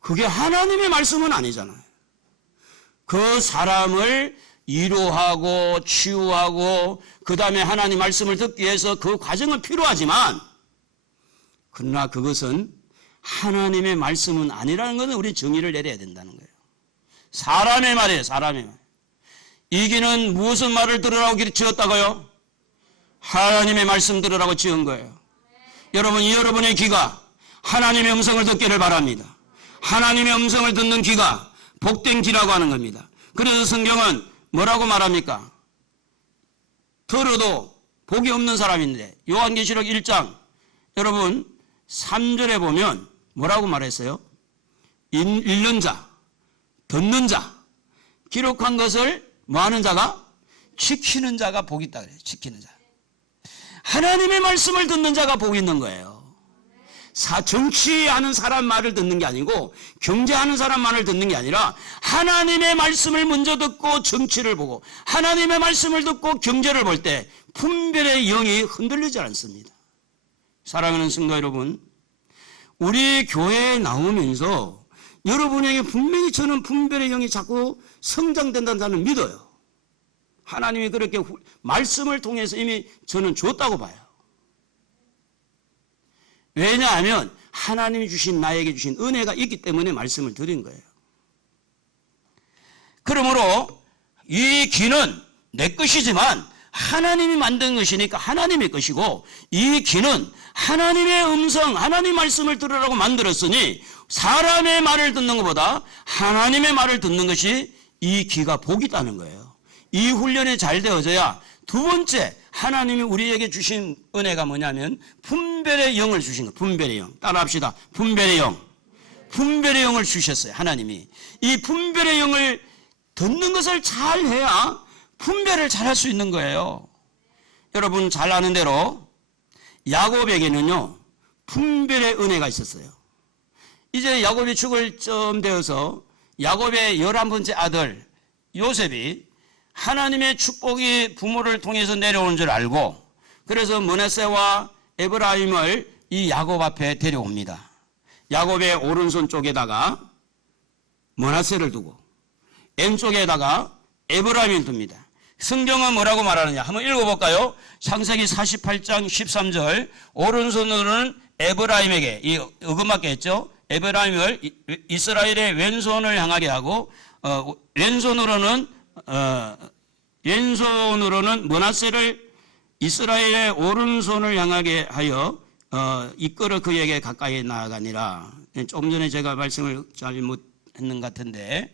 그게 하나님의 말씀은 아니잖아요. 그 사람을 위로하고 치유하고 그 다음에 하나님 말씀을 듣기 위해서 그 과정은 필요하지만 그러나 그것은 하나님의 말씀은 아니라는 것은 우리 정의를 내려야 된다는 거예요. 사람의 말이에요. 사람의 말. 이 귀는 무슨 말을 들으라고 지었다고요? 하나님의 말씀 들으라고 지은 거예요. 여러분, 여러분의 귀가 하나님의 음성을 듣기를 바랍니다. 하나님의 음성을 듣는 귀가 복된 귀라고 하는 겁니다. 그래서 성경은 뭐라고 말합니까? 들어도 복이 없는 사람인데 요한계시록 1장 여러분 3절에 보면 뭐라고 말했어요? 읽는 자, 듣는 자, 기록한 것을 뭐하는 자가? 지키는 자가 복이 있다 그래요. 지키는 자. 하나님의 말씀을 듣는 자가 복이 있는 거예요. 정치하는 사람 말을 듣는 게 아니고 경제하는 사람 말을 듣는 게 아니라 하나님의 말씀을 먼저 듣고 정치를 보고 하나님의 말씀을 듣고 경제를 볼 때 분별의 영이 흔들리지 않습니다. 사랑하는 성도 여러분, 우리 교회에 나오면서 여러분에게 분명히 저는 분별의 영이 자꾸 성장된다는 저는 믿어요. 하나님이 그렇게 말씀을 통해서 이미 저는 줬다고 봐요. 왜냐하면 하나님이 주신 나에게 주신 은혜가 있기 때문에 말씀을 드린 거예요. 그러므로 이 귀는 내 것이지만 하나님이 만든 것이니까 하나님의 것이고 이 귀는 하나님의 음성, 하나님 말씀을 들으라고 만들었으니 사람의 말을 듣는 것보다 하나님의 말을 듣는 것이 이 귀가 복이다는 거예요. 이 훈련이 잘 되어져야 두 번째 하나님이 우리에게 주신 은혜가 뭐냐면 분별의 영을 주신 거예요. 분별의 영. 따라합시다. 분별의 영. 분별의 영을 주셨어요. 하나님이. 이 분별의 영을 듣는 것을 잘 해야 분별을 잘 할 수 있는 거예요. 여러분 잘 아는 대로 야곱에게는요 분별의 은혜가 있었어요. 이제 야곱이 죽을 쯤 되어서 야곱의 11번째 아들 요셉이 하나님의 축복이 부모를 통해서 내려오는 줄 알고 그래서 므낫세와 에브라임을 이 야곱 앞에 데려옵니다. 야곱의 오른손 쪽에다가 므낫세를 두고 왼쪽에다가 에브라임을 둡니다. 성경은 뭐라고 말하느냐 한번 읽어볼까요? 창세기 48장 13절 오른손으로는 에브라임에게 이 어금맞게 했죠. 에브라임을 이스라엘의 왼손을 향하게 하고 왼손으로는 므낫세를 이스라엘의 오른손을 향하게 하여 이끌어 그에게 가까이 나아가니라. 좀 전에 제가 말씀을 잘못했는 것 같은데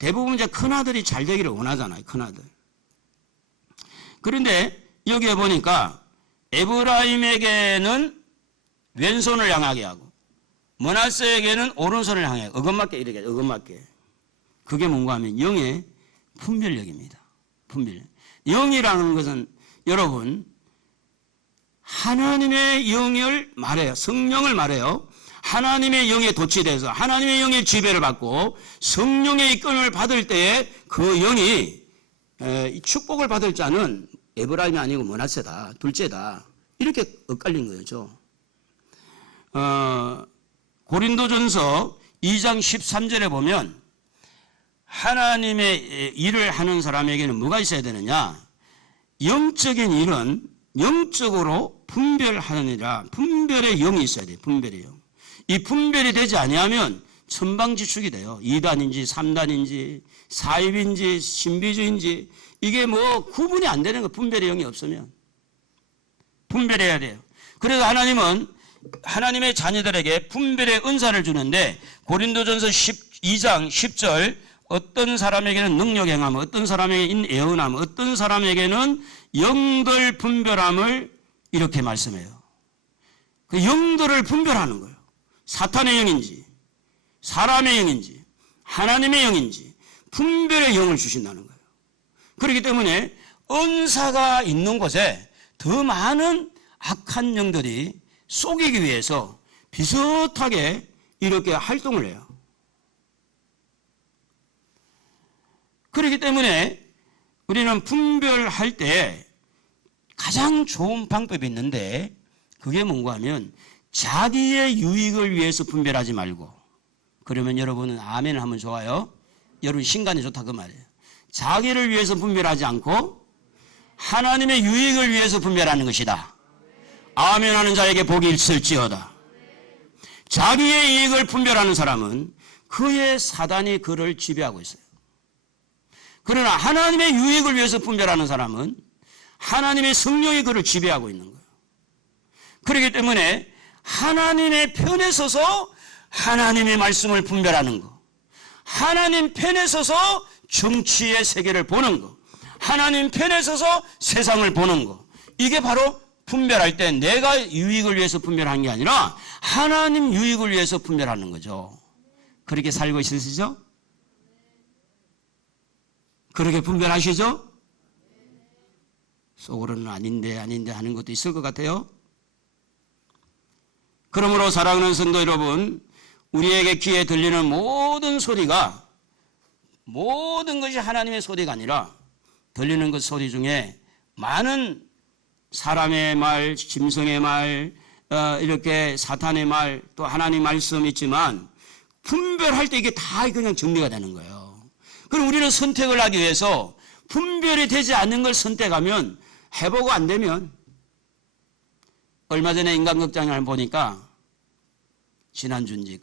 대부분 이제 큰아들이 잘 되기를 원하잖아요. 큰아들. 그런데 여기에 보니까 에브라임에게는 왼손을 향하게 하고 므낫세에게는 오른손을 향하게 어긋맞게 이렇게 어긋맞게. 그게 뭔가 하면 영의 분별력입니다. 분별력. 영이라는 것은 여러분 하나님의 영을 말해요. 성령을 말해요. 하나님의 영에 도취돼서 하나님의 영의 지배를 받고 성령의 이끌림을 받을 때에 그 영이 축복을 받을 자는 에브라임이 아니고 므낫세다. 둘째다. 이렇게 엇갈린 거죠. 고린도전서 2장 13절에 보면 하나님의 일을 하는 사람에게는 뭐가 있어야 되느냐? 영적인 일은 영적으로 분별하느니라. 분별의 영이 있어야 돼요. 분별의 영. 이 분별이 되지 아니하면 천방지축이 돼요. 2단인지 3단인지 사입인지 신비주의인지 이게 뭐 구분이 안 되는 거. 분별의 영이 없으면 분별해야 돼요. 그래서 하나님은 하나님의 자녀들에게 분별의 은사를 주는데 고린도전서 2장 10절 어떤 사람에게는 능력 행함, 어떤 사람에게는 예언함, 어떤 사람에게는 영들 분별함을 이렇게 말씀해요. 그 영들을 분별하는 거예요. 사탄의 영인지 사람의 영인지 하나님의 영인지 분별의 영을 주신다는 거예요. 그렇기 때문에 은사가 있는 곳에 더 많은 악한 영들이 속이기 위해서 비슷하게 이렇게 활동을 해요. 그렇기 때문에 우리는 분별할 때 가장 좋은 방법이 있는데 그게 뭔가 하면 자기의 유익을 위해서 분별하지 말고 그러면 여러분은 아멘 하면 좋아요. 여러분 신간이 좋다 그 말이에요. 자기를 위해서 분별하지 않고 하나님의 유익을 위해서 분별하는 것이다. 아멘 하는 자에게 복이 있을지어다. 자기의 이익을 분별하는 사람은 그의 사단이 그를 지배하고 있어요. 그러나 하나님의 유익을 위해서 분별하는 사람은 하나님의 성령이 그를 지배하고 있는 거예요. 그렇기 때문에 하나님의 편에 서서 하나님의 말씀을 분별하는 거, 하나님 편에 서서 정치의 세계를 보는 거, 하나님 편에 서서 세상을 보는 거, 이게 바로 분별할 때 내가 유익을 위해서 분별하는 게 아니라 하나님 유익을 위해서 분별하는 거죠. 그렇게 살고 있으시죠? 그렇게 분별하시죠? 속으로는 아닌데 하는 것도 있을 것 같아요. 그러므로 사랑하는 성도 여러분, 우리에게 귀에 들리는 모든 소리가 모든 것이 하나님의 소리가 아니라 들리는 것 소리 중에 많은 사람의 말, 짐승의 말, 이렇게 사탄의 말, 또 하나님 말씀 있지만 분별할 때 이게 다 그냥 정리가 되는 거예요. 그럼 우리는 선택을 하기 위해서 분별이 되지 않는 걸 선택하면 해보고 안 되면 얼마 전에 인간극장을 보니까 지난주인지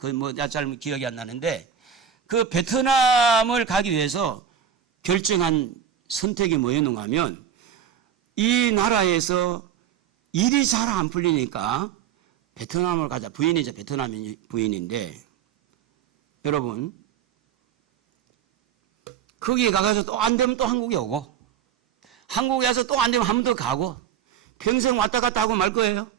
잘 기억이 안 나는데 그 베트남을 가기 위해서 결정한 선택이 뭐였는가 하면 이 나라에서 일이 잘 안 풀리니까 베트남을 가자. 부인이죠. 베트남이 부인인데 여러분 거기에 가서 또 안 되면 또 한국에 오고 한국에 와서 또 안 되면 한 번 더 가고 평생 왔다 갔다 하고 말 거예요.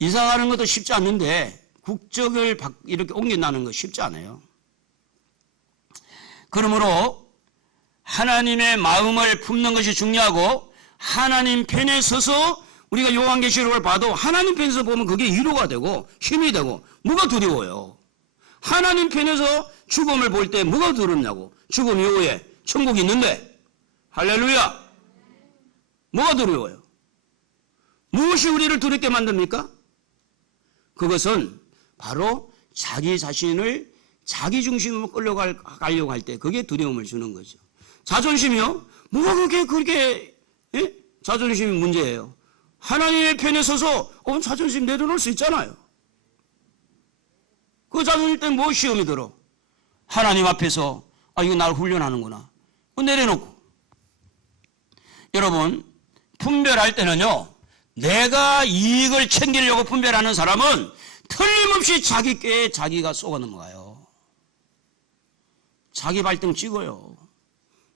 이사 가는 것도 쉽지 않는데 국적을 이렇게 옮긴다는 거 쉽지 않아요. 그러므로 하나님의 마음을 품는 것이 중요하고 하나님 편에 서서 우리가 요한계시록을 봐도 하나님 편에서 보면 그게 위로가 되고 힘이 되고 뭐가 두려워요. 하나님 편에서 죽음을 볼 때 뭐가 두렵냐고. 죽음 이후에 천국이 있는데 할렐루야. 뭐가 두려워요? 무엇이 우리를 두렵게 만듭니까? 그것은 바로 자기 자신을 자기 중심으로 끌려가려고 할 때 그게 두려움을 주는 거죠. 자존심이요? 뭐가 그렇게 자존심이 문제예요. 하나님의 편에 서서 자존심 내려놓을 수 있잖아요. 그 자존심 때문에 뭐 시험이 들어? 하나님 앞에서 이거 나를 훈련하는구나. 내려놓고. 여러분 분별할 때는요, 내가 이익을 챙기려고 분별하는 사람은 틀림없이 자기 꾀에 자기가 쏘가 넘어가요. 자기 발등 찍어요.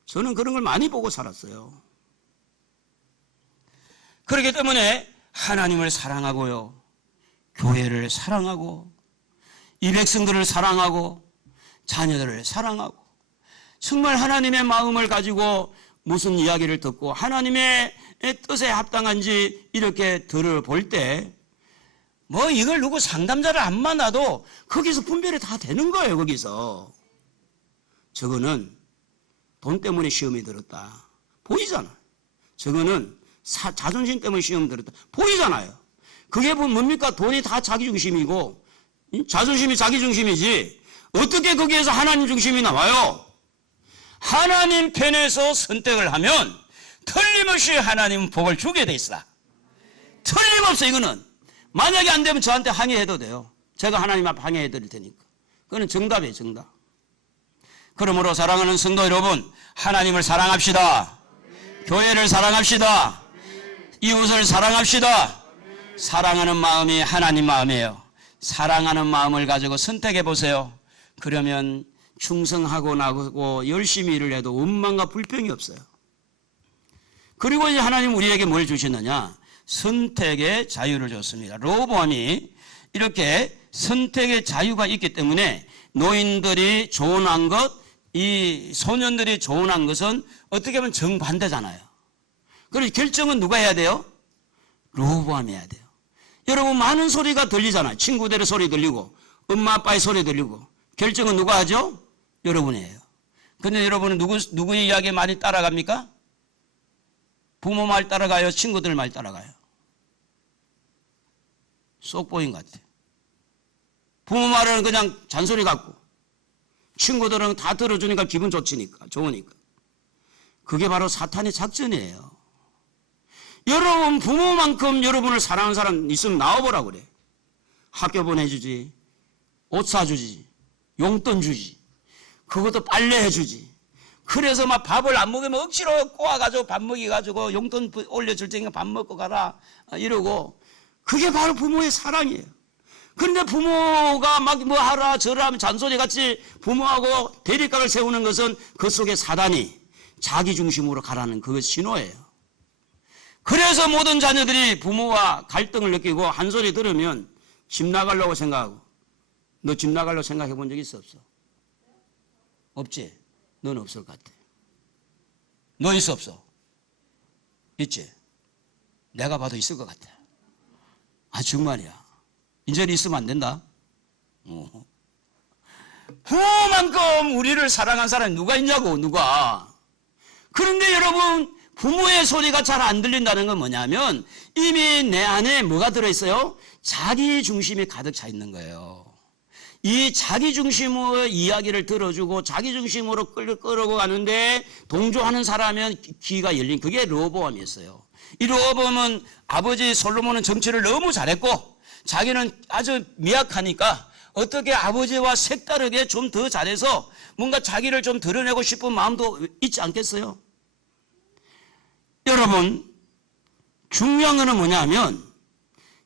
저는 그런 걸 많이 보고 살았어요. 그렇기 때문에 하나님을 사랑하고요, 교회를 사랑하고, 이 백성들을 사랑하고, 자녀들을 사랑하고, 정말 하나님의 마음을 가지고 무슨 이야기를 듣고 하나님의 뜻에 합당한지 이렇게 들어볼 때, 뭐 이걸 누구 상담자를 안 만나도 거기서 분별이 다 되는 거예요. 거기서. 저거는 돈 때문에 시험이 들었다, 보이잖아요. 저거는 자존심 때문에 시험 들었다, 보이잖아요. 그게 뭡니까? 돈이 다 자기 중심이고 자존심이 자기 중심이지 어떻게 거기에서 하나님 중심이 나와요? 하나님 편에서 선택을 하면 틀림없이 하나님은 복을 주게 돼 있어. 틀림없어. 이거는 만약에 안 되면 저한테 항의해도 돼요. 제가 하나님 앞에 항의해 드릴 테니까. 그거는 정답이에요. 정답. 그러므로 사랑하는 성도 여러분, 하나님을 사랑합시다. 교회를 사랑합시다. 이웃을 사랑합시다. 사랑하는 마음이 하나님 마음이에요. 사랑하는 마음을 가지고 선택해 보세요. 그러면 충성하고 나고 열심히 일을 해도 원망과 불평이 없어요. 그리고 이제 하나님 우리에게 뭘 주셨느냐? 선택의 자유를 줬습니다. 로보암이 이렇게 선택의 자유가 있기 때문에 노인들이 조언한 것, 이 소년들이 조언한 것은 어떻게 보면 정반대잖아요. 그래서 결정은 누가 해야 돼요? 로보암이 해야 돼요. 여러분, 많은 소리가 들리잖아요. 친구들의 소리 들리고 엄마 아빠의 소리 들리고. 결정은 누가 하죠? 여러분이에요. 근데 여러분은 누구의 이야기 많이 따라갑니까? 부모 말 따라가요? 친구들 말 따라가요? 쏙 보인 것 같아요. 부모 말은 그냥 잔소리 같고 친구들은 다 들어주니까 기분 좋으니까. 그게 바로 사탄의 작전이에요. 여러분, 부모만큼 여러분을 사랑하는 사람 있으면 나와보라 그래. 학교 보내주지, 옷 사주지, 용돈 주지, 그것도 빨래 해주지. 그래서 막 밥을 안 먹으면 억지로 꼬아가지고 밥 먹여가지고 용돈 올려줄 테니까 밥 먹고 가라 이러고. 그게 바로 부모의 사랑이에요. 그런데 부모가 막 뭐 하라 저라 하면 잔소리같이 부모하고 대립각을 세우는 것은 그 속에 사단이 자기 중심으로 가라는 그 신호예요. 그래서 모든 자녀들이 부모와 갈등을 느끼고 한 소리 들으면 집 나가려고 생각하고. 너 집 나가려고 생각해 본 적 있어 없어? 없지? 넌 없을 것 같아. 너 있어 없어? 있지? 내가 봐도 있을 것 같아. 아, 정말이야. 이제는 있으면 안 된다. 부모만큼 우리를 사랑한 사람이 누가 있냐고, 누가. 그런데 여러분, 부모의 소리가 잘 안 들린다는 건 뭐냐면 이미 내 안에 뭐가 들어있어요? 자기 중심이 가득 차 있는 거예요. 이 자기 중심으로 이야기를 들어주고 자기 중심으로 끌고 가는데 동조하는 사람은 귀가 열린, 그게 르호보암이었어요. 이 르호보암은 아버지 솔로몬은 정치를 너무 잘했고 자기는 아주 미약하니까 어떻게 아버지와 색다르게 좀 더 잘해서 뭔가 자기를 좀 드러내고 싶은 마음도 있지 않겠어요? 여러분, 중요한 것은 뭐냐면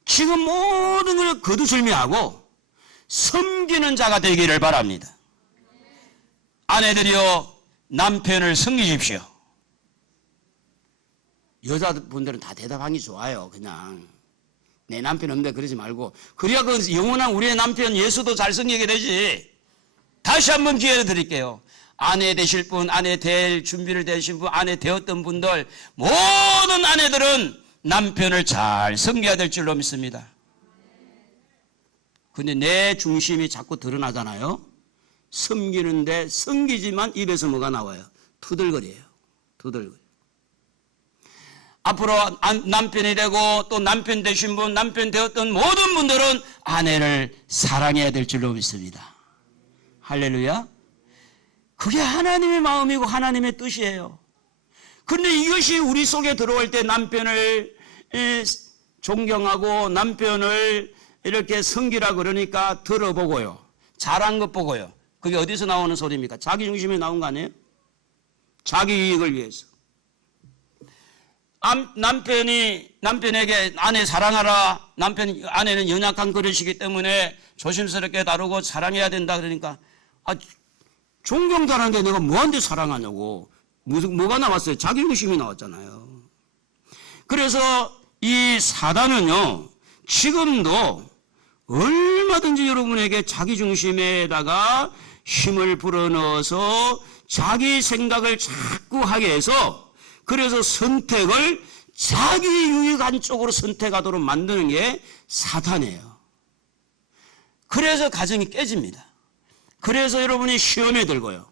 지금 모든 걸 거두절미하고 섬기는 자가 되기를 바랍니다. 아내들이여 남편을 섬기십시오. 여자분들은 다 대답하기 좋아요. 그냥 내 남편 없는데 그러지 말고. 그래야 그 영원한 우리의 남편 예수도 잘 섬기게 되지. 다시 한번 기회를 드릴게요. 아내 되실 분, 아내 될 준비를 되신 분, 아내 되었던 분들, 모든 아내들은 남편을 잘 섬겨야 될 줄로 믿습니다. 근데 내 중심이 자꾸 드러나잖아요. 섬기는데 섬기지만 입에서 뭐가 나와요? 투덜거려요. 투덜거려. 앞으로 남편이 되고 또 남편 되신 분, 남편 되었던 모든 분들은 아내를 사랑해야 될 줄로 믿습니다. 할렐루야. 그게 하나님의 마음이고 하나님의 뜻이에요. 그런데 이것이 우리 속에 들어올 때 남편을 존경하고 남편을 이렇게 섬기라 그러니까 들어보고요. 잘한 것 보고요. 그게 어디서 나오는 소리입니까? 자기 중심에 나온 거 아니에요? 자기 이익을 위해서. 남편에게 아내 사랑하라. 아내는 연약한 그릇이기 때문에 조심스럽게 다루고 사랑해야 된다. 그러니까 존경도 하는데 내가 뭐한테 사랑하냐고. 뭐가 나왔어요? 자기중심이 나왔잖아요. 그래서 이 사단은요, 지금도 얼마든지 여러분에게 자기중심에다가 힘을 불어넣어서 자기 생각을 자꾸 하게 해서, 그래서 선택을 자기 유익한 쪽으로 선택하도록 만드는 게 사단이에요. 그래서 가정이 깨집니다. 그래서 여러분이 시험에 들고요.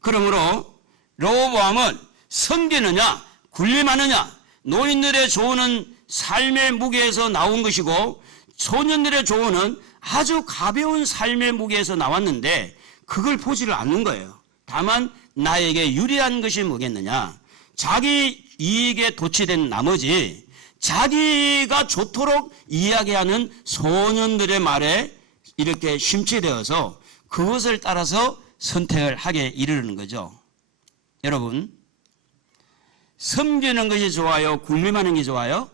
그러므로 르호보암은 섬기느냐 군림하느냐, 노인들의 조언은 삶의 무게에서 나온 것이고 소년들의 조언은 아주 가벼운 삶의 무게에서 나왔는데 그걸 보지를 않는 거예요. 다만 나에게 유리한 것이 뭐겠느냐, 자기 이익에 도취된 나머지 자기가 좋도록 이야기하는 소년들의 말에 이렇게 심취되어서 그것을 따라서 선택을 하게 이르는 거죠. 여러분, 섬기는 것이 좋아요? 군림하는 게 좋아요?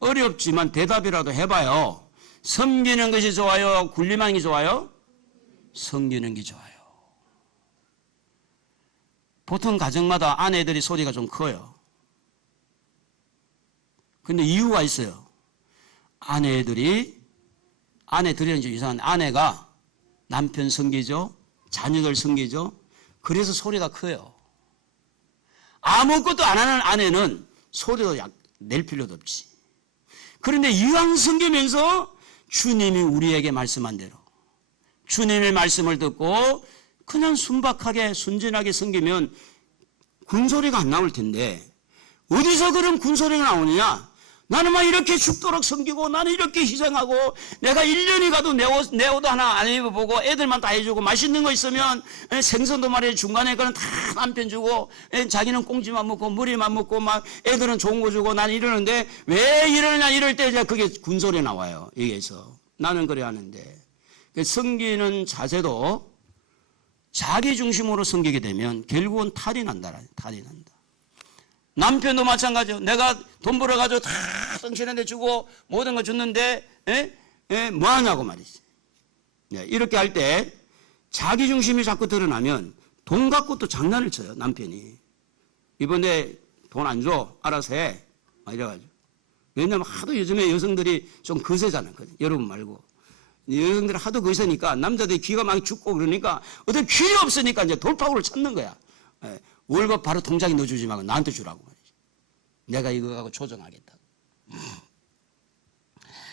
어렵지만 대답이라도 해봐요. 섬기는 것이 좋아요? 군림하는 게 좋아요? 섬기는 게 좋아요. 보통 가정마다 아내들이 소리가 좀 커요. 근데 이유가 있어요. 아내들은 좀 이상한데 아내가 남편 섬기죠, 자녀들 섬기죠. 그래서 소리가 커요. 아무것도 안 하는 아내는 소리도 낼 필요도 없지. 그런데 이왕 섬기면서 주님이 우리에게 말씀한 대로 주님의 말씀을 듣고 그냥 순박하게 순진하게 섬기면 군소리가 안 나올 텐데, 어디서 그런 군소리가 나오느냐? 나는 막 이렇게 죽도록 섬기고 나는 이렇게 희생하고 내가 1년이 가도 내 옷도 하나 안 입어보고 애들만 다 해주고 맛있는 거 있으면 생선도 말이야 중간에 그건 다 남편 주고 자기는 꽁지만 먹고 머리만 먹고 막 애들은 좋은 거 주고 나는 이러는데 왜 이러느냐, 이럴 때 이제 그게 군소리 나와요. 여기에서 나는 그래 하는데, 섬기는 자세도 자기 중심으로 섬기게 되면 결국은 탈이 난다. 남편도 마찬가지요. 내가 돈 벌어가지고 다 성실한데 주고 모든 거 줬는데 뭐 하냐고 말이지. 이렇게 할 때 자기 중심이 자꾸 드러나면 돈 갖고 또 장난을 쳐요. 남편이 이번에 돈 안 줘, 알아서 해, 막 이래가지고. 왜냐면 하도 요즘에 여성들이 좀 거세잖아요. 여러분 말고 여성들이 하도 거세니까 남자들이 귀가 막 죽고 그러니까 어떤 귀 없으니까 이제 돌파구를 찾는 거야. 월급 바로 통장에 넣어주지 말고 나한테 주라고 말이지. 내가 이거 갖고 조정하겠다.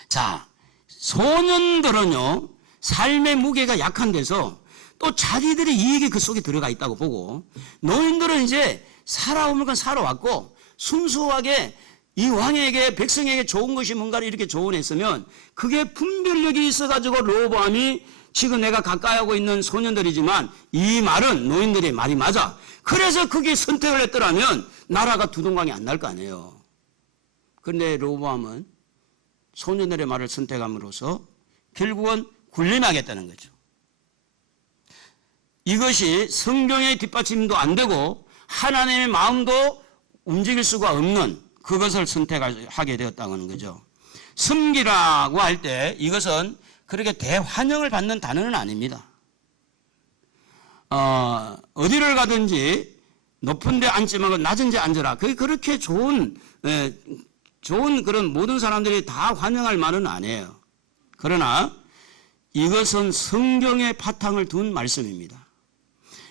자, 소년들은요, 삶의 무게가 약한 데서 또 자기들의 이익이 그 속에 들어가 있다고 보고, 노인들은 이제 살아오면 건 살아왔고 순수하게 이 왕에게 백성에게 좋은 것이 뭔가를 이렇게 조언했으면 그게 분별력이 있어가지고 르호보암이 지금 내가 가까이 하고 있는 소년들이지만 이 말은 노인들의 말이 맞아. 그래서 그게 선택을 했더라면 나라가 두동강이 안 날 거 아니에요. 그런데 르호보암은 소년들의 말을 선택함으로써 결국은 군림하겠다는 거죠. 이것이 성경의 뒷받침도 안 되고 하나님의 마음도 움직일 수가 없는 그것을 선택하게 되었다는 거죠. 섬기라고 할 때 이것은 그렇게 대환영을 받는 단어는 아닙니다. 어디를 가든지 높은 데 앉지 말고 낮은 데 앉아라. 그게 그렇게 좋은 그런 모든 사람들이 다 환영할 말은 아니에요. 그러나 이것은 성경의 바탕을 둔 말씀입니다.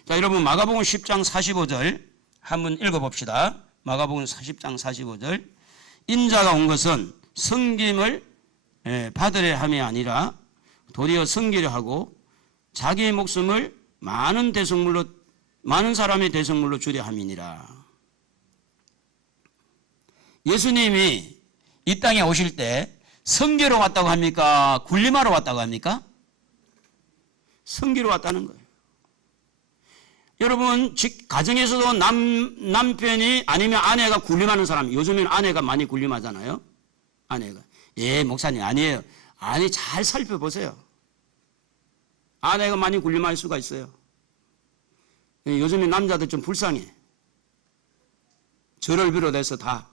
자, 여러분 마가복음 10장 45절 한번 읽어봅시다. 마가복음 10장 45절. 인자가 온 것은 섬김을 받으려 함이 아니라 도리어 섬기려 하고 자기의 목숨을 많은 사람의 대성물로 주려 함이니라. 예수님이 이 땅에 오실 때 섬기러 왔다고 합니까? 군림하러 왔다고 합니까? 섬기러 왔다는 거예요. 여러분, 가정에서도 남편이 아니면 아내가 군림하는 사람, 요즘에는 아내가 많이 군림하잖아요. 아내가. 예, 목사님 아니에요. 아니, 잘 살펴보세요. 아내가 많이 군림할 수가 있어요. 요즘에 남자들 좀 불쌍해. 저를 비롯해서 다.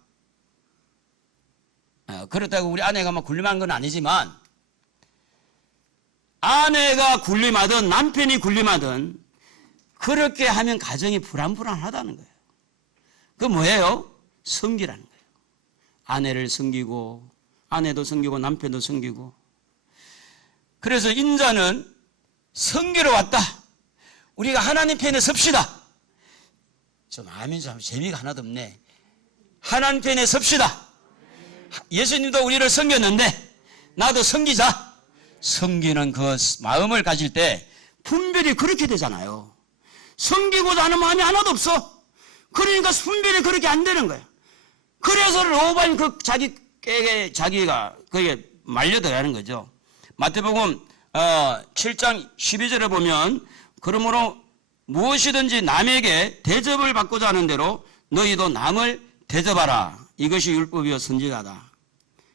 그렇다고 우리 아내가 막 굴림한 건 아니지만 아내가 굴림하든 남편이 굴림하든 그렇게 하면 가정이 불안불안하다는 거예요. 그 뭐예요? 섬기라는 거예요. 아내를 섬기고 아내도 섬기고 남편도 섬기고. 그래서 인자는 섬기러 왔다. 우리가 하나님 편에 섭시다. 좀 아멘 좀 재미가 하나도 없네. 하나님 편에 섭시다. 예수님도 우리를 섬겼는데 나도 섬기자. 섬기는 그 마음을 가질 때 분별이 그렇게 되잖아요. 섬기고자 하는 마음이 하나도 없어. 그러니까 분별이 그렇게 안 되는 거야. 그래서 로반이 자기가 그게 말려들어가는 거죠. 마태복음 7장 12절에 보면 그러므로 무엇이든지 남에게 대접을 받고자 하는 대로 너희도 남을 대접하라. 이것이 율법이요 선지자다.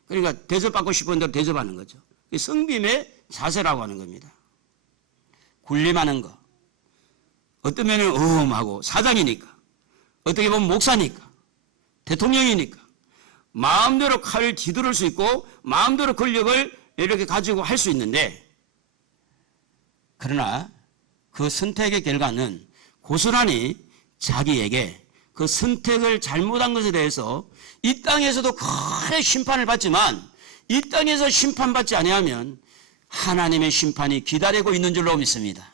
그러니까 대접받고 싶은 대로 대접하는 거죠. 성김의 자세라고 하는 겁니다. 굴림하는 거. 어떤 면은 어음하고 사장이니까, 어떻게 보면 목사니까, 대통령이니까 마음대로 칼을 뒤두를 수 있고 마음대로 권력을 이렇게 가지고 할 수 있는데, 그러나 그 선택의 결과는 고스란히 자기에게 그 선택을 잘못한 것에 대해서 이 땅에서도 큰 심판을 받지만 이 땅에서 심판받지 아니하면 하나님의 심판이 기다리고 있는 줄로 믿습니다.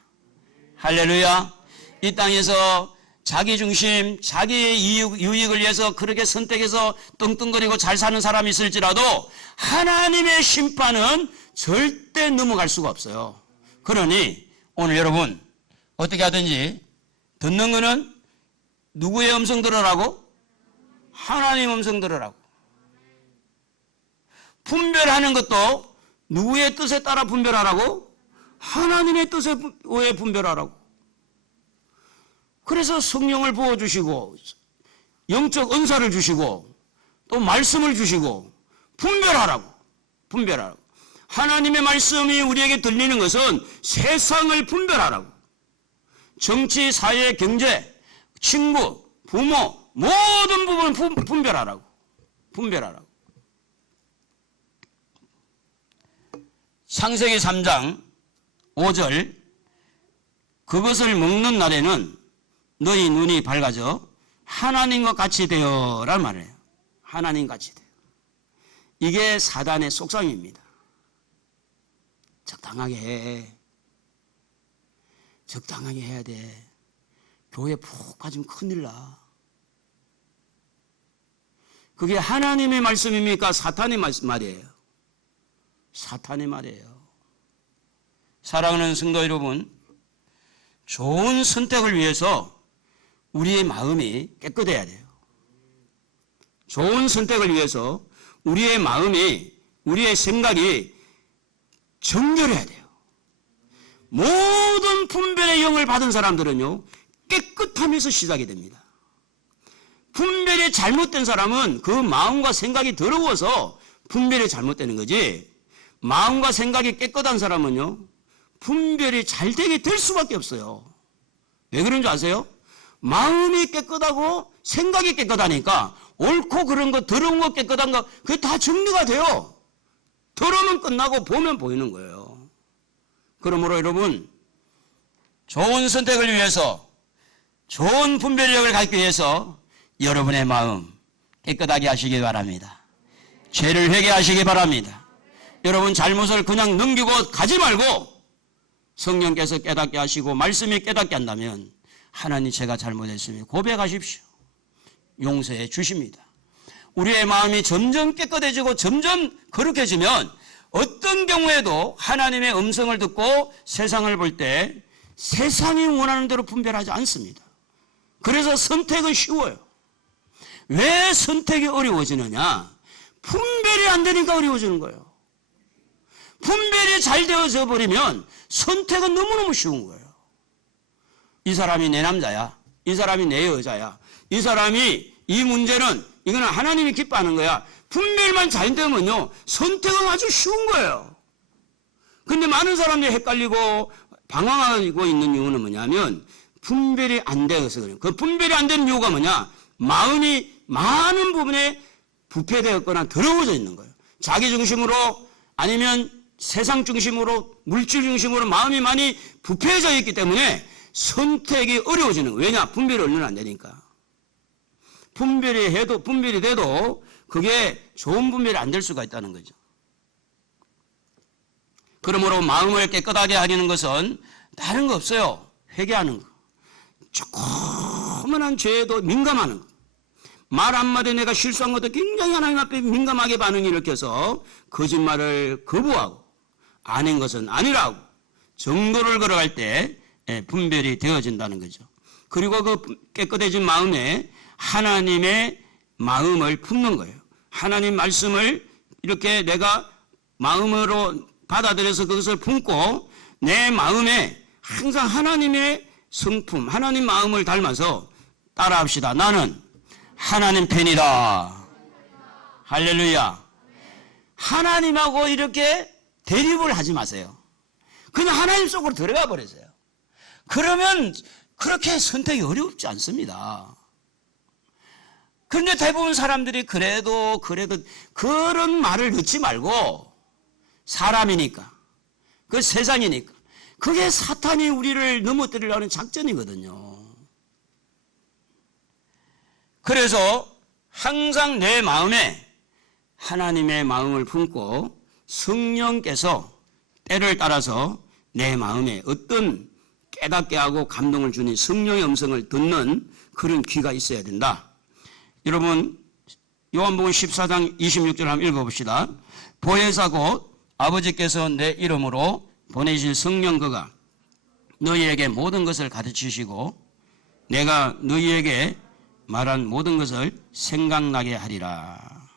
할렐루야. 이 땅에서 자기 중심, 자기의 유익을 위해서 그렇게 선택해서 떵떵거리고 잘 사는 사람이 있을지라도 하나님의 심판은 절대 넘어갈 수가 없어요. 그러니 오늘 여러분 어떻게 하든지 듣는 거는 누구의 음성 들으라고? 하나님 음성 들으라고. 분별하는 것도 누구의 뜻에 따라 분별하라고? 하나님의 뜻에 의해 분별하라고. 그래서 성령을 부어주시고 영적 은사를 주시고 또 말씀을 주시고 분별하라고. 분별하라고. 하나님의 말씀이 우리에게 들리는 것은 세상을 분별하라고. 정치, 사회, 경제, 친구, 부모 모든 부분을 분별하라고. 분별하라고. 창세기 3장 5절 그것을 먹는 날에는 너희 눈이 밝아져 하나님과 같이 되어란 말이에요. 하나님과 같이 되어. 이게 사단의 속상입니다. 적당하게 해. 적당하게 해야 돼. 교회 푹 빠지면 큰일 나. 그게 하나님의 말씀입니까? 사탄의 말이에요. 사탄의 말이에요. 사랑하는 성도 여러분, 좋은 선택을 위해서 우리의 마음이 깨끗해야 돼요. 좋은 선택을 위해서 우리의 마음이, 우리의 생각이 정결해야 돼요. 모든 분별의 영을 받은 사람들은요, 깨끗함에서 시작이 됩니다. 분별이 잘못된 사람은 그 마음과 생각이 더러워서 분별이 잘못되는 거지, 마음과 생각이 깨끗한 사람은요, 분별이 잘 되게 될 수밖에 없어요. 왜 그런 줄 아세요? 마음이 깨끗하고 생각이 깨끗하니까 옳고 그런 거, 더러운 거, 깨끗한 거, 그게 다 정리가 돼요. 더러우면 끝나고 보면 보이는 거예요. 그러므로 여러분, 좋은 선택을 위해서, 좋은 분별력을 갖기 위해서 여러분의 마음 깨끗하게 하시기 바랍니다. 죄를 회개하시기 바랍니다. 여러분 잘못을 그냥 넘기고 가지 말고 성령께서 깨닫게 하시고 말씀이 깨닫게 한다면 하나님 제가 잘못했습니다. 고백하십시오. 용서해 주십니다. 우리의 마음이 점점 깨끗해지고 점점 거룩해지면 어떤 경우에도 하나님의 음성을 듣고 세상을 볼 때 세상이 원하는 대로 분별하지 않습니다. 그래서 선택은 쉬워요. 왜 선택이 어려워지느냐? 분별이 안 되니까 어려워지는 거예요. 분별이 잘 되어져 버리면 선택은 너무너무 쉬운 거예요. 이 사람이 내 남자야. 이 사람이 내 여자야. 이 사람이 이 문제는 이거는 하나님이 기뻐하는 거야. 분별만 잘 되면요. 선택은 아주 쉬운 거예요. 근데 많은 사람들이 헷갈리고 방황하고 있는 이유는 뭐냐면 분별이 안 돼서 그래요. 그 분별이 안 되는 이유가 뭐냐? 마음이 많은 부분에 부패되었거나 더러워져 있는 거예요. 자기 중심으로 아니면 세상 중심으로 물질 중심으로 마음이 많이 부패해져 있기 때문에 선택이 어려워지는 거예요. 왜냐? 분별이 얼마나 안 되니까. 분별이 돼도 그게 좋은 분별이 안 될 수가 있다는 거죠. 그러므로 마음을 깨끗하게 하려는 것은 다른 거 없어요. 회개하는 거. 조그만한 죄에도 민감하는 거. 말 한마디 내가 실수한 것도 굉장히 하나님 앞에 민감하게 반응을 일으켜서 거짓말을 거부하고 아닌 것은 아니라고 정도를 걸어갈 때 분별이 되어진다는 거죠. 그리고 그 깨끗해진 마음에 하나님의 마음을 품는 거예요. 하나님 말씀을 이렇게 내가 마음으로 받아들여서 그것을 품고 내 마음에 항상 하나님의 성품, 하나님 마음을 닮아서 따라합시다. 나는 하나님 편이다. 할렐루야. 하나님하고 이렇게 대립을 하지 마세요. 그냥 하나님 속으로 들어가 버리세요. 그러면 그렇게 선택이 어렵지 않습니다. 그런데 대부분 사람들이 그래도 그런 말을 넣지 말고 사람이니까, 그 세상이니까, 그게 사탄이 우리를 넘어뜨리려는 작전이거든요. 그래서 항상 내 마음에 하나님의 마음을 품고 성령께서 때를 따라서 내 마음에 어떤 깨닫게 하고 감동을 주는 성령의 음성을 듣는 그런 귀가 있어야 된다. 여러분 요한복음 14장 26절 한번 읽어봅시다. 보혜사 곧 아버지께서 내 이름으로 보내실 성령 그가 너희에게 모든 것을 가르치시고 내가 너희에게 말한 모든 것을 생각나게 하리라.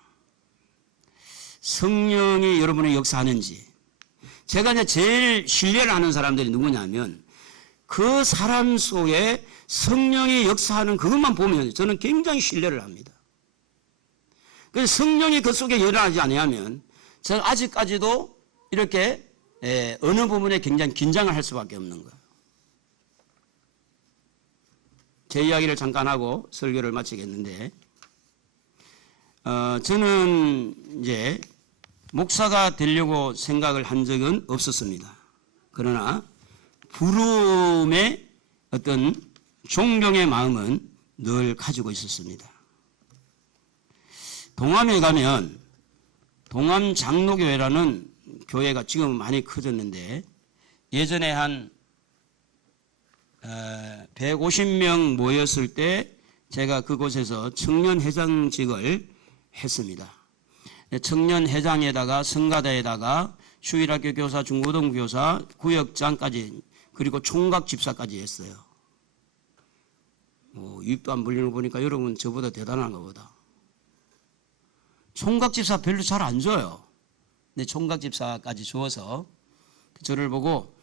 성령이 여러분의 역사하는지, 제가 이제 제일 신뢰를 하는 사람들이 누구냐면 그 사람 속에 성령이 역사하는 그것만 보면 저는 굉장히 신뢰를 합니다. 그래서 성령이 그 속에 일어나지 아니하면 저는 아직까지도 이렇게 어느 부분에 굉장히 긴장을 할 수밖에 없는 거예요. 제 이야기를 잠깐 하고 설교를 마치겠는데, 저는 이제 목사가 되려고 생각을 한 적은 없었습니다. 그러나 부름의 어떤 존경의 마음은 늘 가지고 있었습니다. 동암에 가면 동암 장로교회라는 교회가 지금 많이 커졌는데 예전에 한 150명 모였을 때 제가 그곳에서 청년회장직을 했습니다. 청년회장에다가 성가대에다가 주일학교 교사, 중고등부 교사, 구역장까지 그리고 총각집사까지 했어요. 입도 안 벌리는 거 보니까 여러분 저보다 대단한 것보다. 총각집사 별로 잘 안 줘요. 근데 총각집사까지 주어서 저를 보고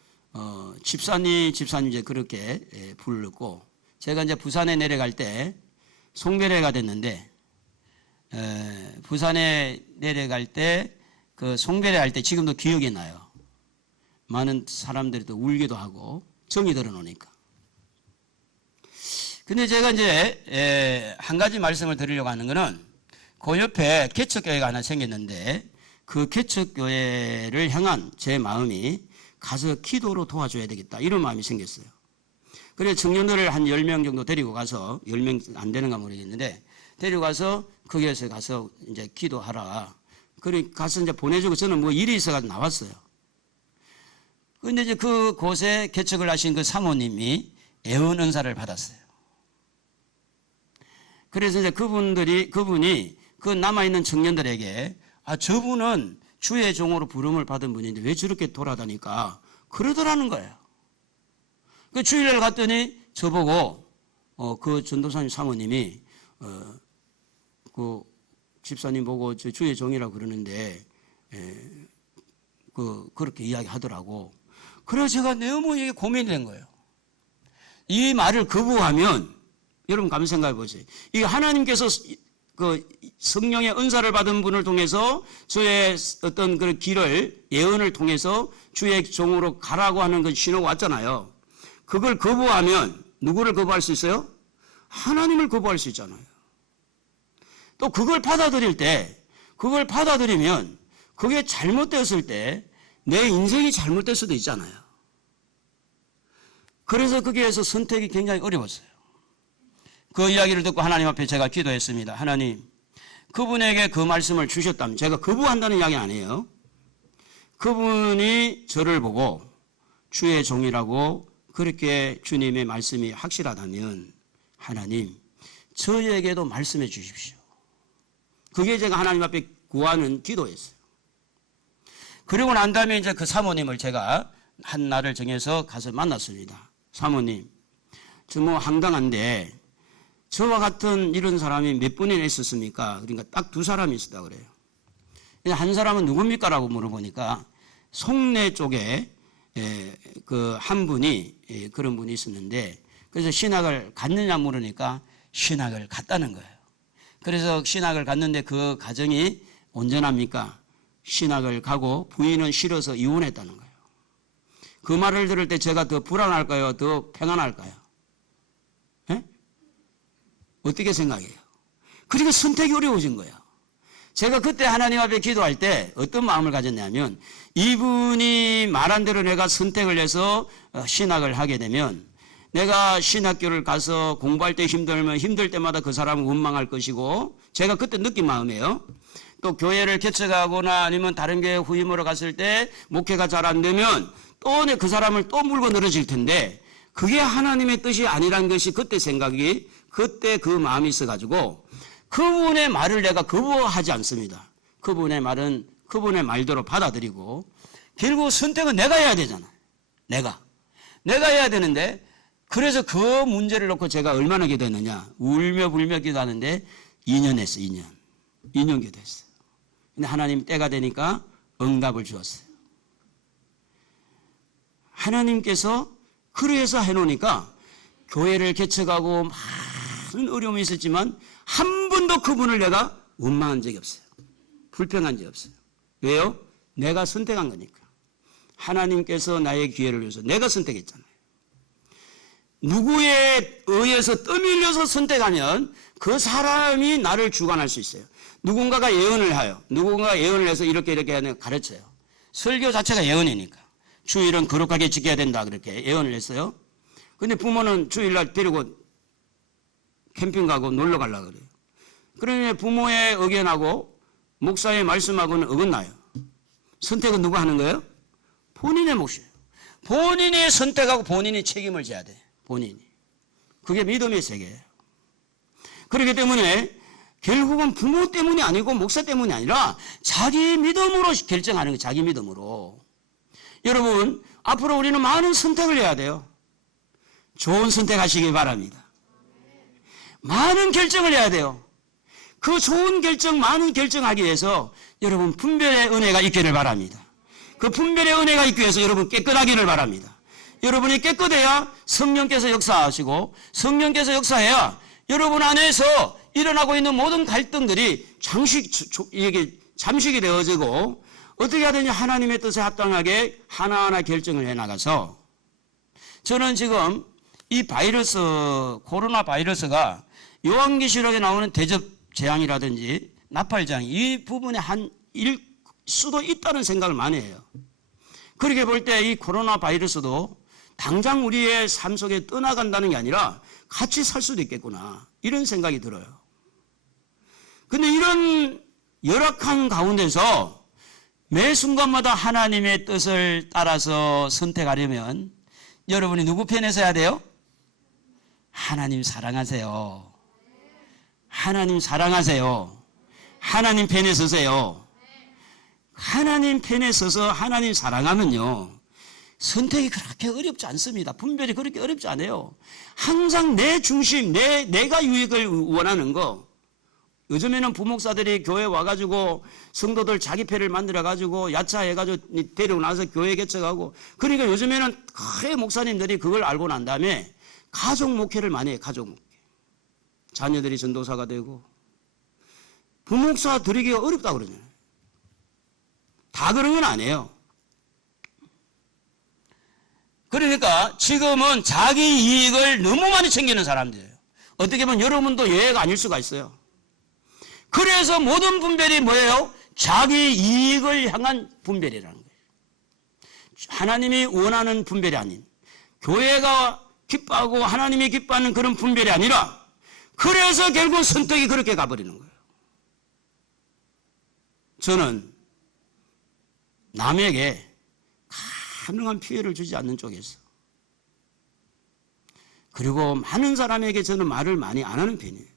집사님 이제 그렇게 불렀고, 제가 이제 부산에 내려갈 때 송별회가 됐는데 부산에 내려갈 때 그 송별회 할 때 지금도 기억이 나요. 많은 사람들이 또 울기도 하고 정이 들어놓으니까. 근데 제가 이제 한 가지 말씀을 드리려고 하는 거는 그 옆에 개척교회가 하나 생겼는데 그 개척교회를 향한 제 마음이 가서 기도로 도와줘야 되겠다 이런 마음이 생겼어요. 그래서 청년들을 한 10명 정도 데리고 가서 10명 안 되는가 모르겠는데 데리고 가서 거기에서 가서 이제 기도하라. 그래 가서 이제 보내주고 저는 뭐 일이 있어가지고 나왔어요. 근데 이제 그곳에 개척을 하신 그 사모님이 애원 은사를 받았어요. 그래서 이제 그분이 그 남아있는 청년들에게 저분은 주의 종으로 부름을 받은 분인데 왜 저렇게 돌아다니까 그러더라는 거예요. 그 주일날 갔더니 저보고 그 전도사님 사모님이 그 집사님 보고 저 주의 종이라고 그러는데 그렇게 이야기하더라고. 그래서 제가 너무 이게 고민이 된 거예요. 이 말을 거부하면 여러분 가만 생각해 보세요. 이 하나님께서 그 성령의 은사를 받은 분을 통해서 주의 어떤 그 길을 예언을 통해서 주의 종으로 가라고 하는 그 신호가 왔잖아요. 그걸 거부하면 누구를 거부할 수 있어요? 하나님을 거부할 수 있잖아요. 또 그걸 받아들이면 그게 잘못되었을 때 내 인생이 잘못될 수도 있잖아요. 그래서 거기에서 선택이 굉장히 어려웠어요. 그 이야기를 듣고 하나님 앞에 제가 기도했습니다. 하나님, 그분에게 그 말씀을 주셨다면, 제가 거부한다는 이야기 아니에요. 그분이 저를 보고 주의 종이라고 그렇게 주님의 말씀이 확실하다면 하나님, 저에게도 말씀해 주십시오. 그게 제가 하나님 앞에 구하는 기도였어요. 그리고 난 다음에 이제 그 사모님을 제가 한 날을 정해서 가서 만났습니다. 사모님, 저 뭐 황당한데 저와 같은 이런 사람이 몇 분이나 있었습니까? 그러니까 딱 2사람이 있었다 그래요. 한 사람은 누굽니까? 라고 물어보니까 송내 쪽에 그 한 분이 그런 분이 있었는데, 그래서 신학을 갔느냐 물으니까 신학을 갔다는 거예요. 그래서 신학을 갔는데 그 가정이 온전합니까? 신학을 가고 부인은 싫어서 이혼했다는 거예요. 그 말을 들을 때 제가 더 불안할까요? 더 평안할까요? 에? 어떻게 생각해요? 그리고 선택이 어려워진 거예요. 제가 그때 하나님 앞에 기도할 때 어떤 마음을 가졌냐면, 이분이 말한 대로 내가 선택을 해서 신학을 하게 되면 내가 신학교를 가서 공부할 때 힘들면 힘들 때마다 그 사람은 원망할 것이고, 제가 그때 느낀 마음이에요. 또 교회를 개척하거나 아니면 다른 교회 후임으로 갔을 때 목회가 잘 안 되면 또 그 사람을 또 물고 늘어질 텐데, 그게 하나님의 뜻이 아니란 것이 그때 생각이, 그때 그 마음이 있어가지고 그분의 말을 내가 거부하지 않습니다. 그분의 말은 그분의 말대로 받아들이고, 결국 선택은 내가 해야 되잖아요. 내가 해야 되는데, 그래서 그 문제를 놓고 제가 얼마나 기도했느냐, 울며 불며 기도하는데 2년 했어요. 2년 기도했어요. 근데 하나님 때가 되니까 응답을 주었어요. 하나님께서 그래서 해놓으니까 교회를 개척하고 많은 어려움이 있었지만 한 번도 그분을 내가 원망한 적이 없어요. 불평한 적이 없어요. 왜요? 내가 선택한 거니까. 하나님께서 나의 기회를 위해서 내가 선택했잖아요. 누구에 의해서 떠밀려서 선택하면 그 사람이 나를 주관할 수 있어요. 누군가가 예언을 해요. 누군가가 예언을 해서 이렇게 가르쳐요. 설교 자체가 예언이니까. 주일은 거룩하게 지켜야 된다, 그렇게 예언을 했어요. 근데 부모는 주일날 데리고 캠핑 가고 놀러 가려고 그래요. 그러면 부모의 의견하고 목사의 말씀하고는 어긋나요. 선택은 누가 하는 거예요? 본인의 몫이에요. 본인이 선택하고 본인이 책임을 져야 돼요. 본인이. 그게 믿음의 세계예요. 그렇기 때문에 결국은 부모 때문이 아니고 목사 때문이 아니라 자기 믿음으로 결정하는 거예요. 자기 믿음으로. 여러분, 앞으로 우리는 많은 선택을 해야 돼요. 좋은 선택하시기 바랍니다. 많은 결정을 해야 돼요. 그 좋은 결정, 많은 결정하기 위해서 여러분 분별의 은혜가 있기를 바랍니다. 그 분별의 은혜가 있기 위해서 여러분 깨끗하기를 바랍니다. 여러분이 깨끗해야 성령께서 역사하시고, 성령께서 역사해야 여러분 안에서 일어나고 있는 모든 갈등들이 잠식이 되어지고, 어떻게 하든지 하나님의 뜻에 합당하게 하나하나 결정을 해나가서, 저는 지금 이 바이러스, 코로나 바이러스가 요한계시록에 나오는 대접 재앙이라든지 나팔장, 이 부분에 한일 수도 있다는 생각을 많이 해요. 그렇게 볼 때 이 코로나 바이러스도 당장 우리의 삶 속에 떠나간다는 게 아니라 같이 살 수도 있겠구나, 이런 생각이 들어요. 근데 이런 열악한 가운데서 매 순간마다 하나님의 뜻을 따라서 선택하려면 여러분이 누구 편에 서야 돼요? 하나님 사랑하세요. 하나님 사랑하세요. 하나님 편에 서세요. 하나님 편에 서서 하나님 사랑하면요, 선택이 그렇게 어렵지 않습니다. 분별이 그렇게 어렵지 않아요. 항상 내 중심, 내가 유익을 원하는 거. 요즘에는 부목사들이 교회 와가지고 성도들 자기 패를 만들어가지고 야차해가지고 데리고 나서 교회 개척하고, 그러니까 요즘에는 거의 목사님들이 그걸 알고 난 다음에 가족 목회를 많이 해요. 가족 목회. 자녀들이 전도사가 되고. 부목사 드리기가 어렵다고 그러잖아요. 다 그런 건 아니에요. 그러니까 지금은 자기 이익을 너무 많이 챙기는 사람들이에요. 어떻게 보면 여러분도 예외가 아닐 수가 있어요. 그래서 모든 분별이 뭐예요? 자기 이익을 향한 분별이라는 거예요. 하나님이 원하는 분별이 아닌, 교회가 기뻐하고 하나님이 기뻐하는 그런 분별이 아니라, 그래서 결국 선택이 그렇게 가버리는 거예요. 저는 남에게 가능한 피해를 주지 않는 쪽에서, 그리고 많은 사람에게 저는 말을 많이 안 하는 편이에요.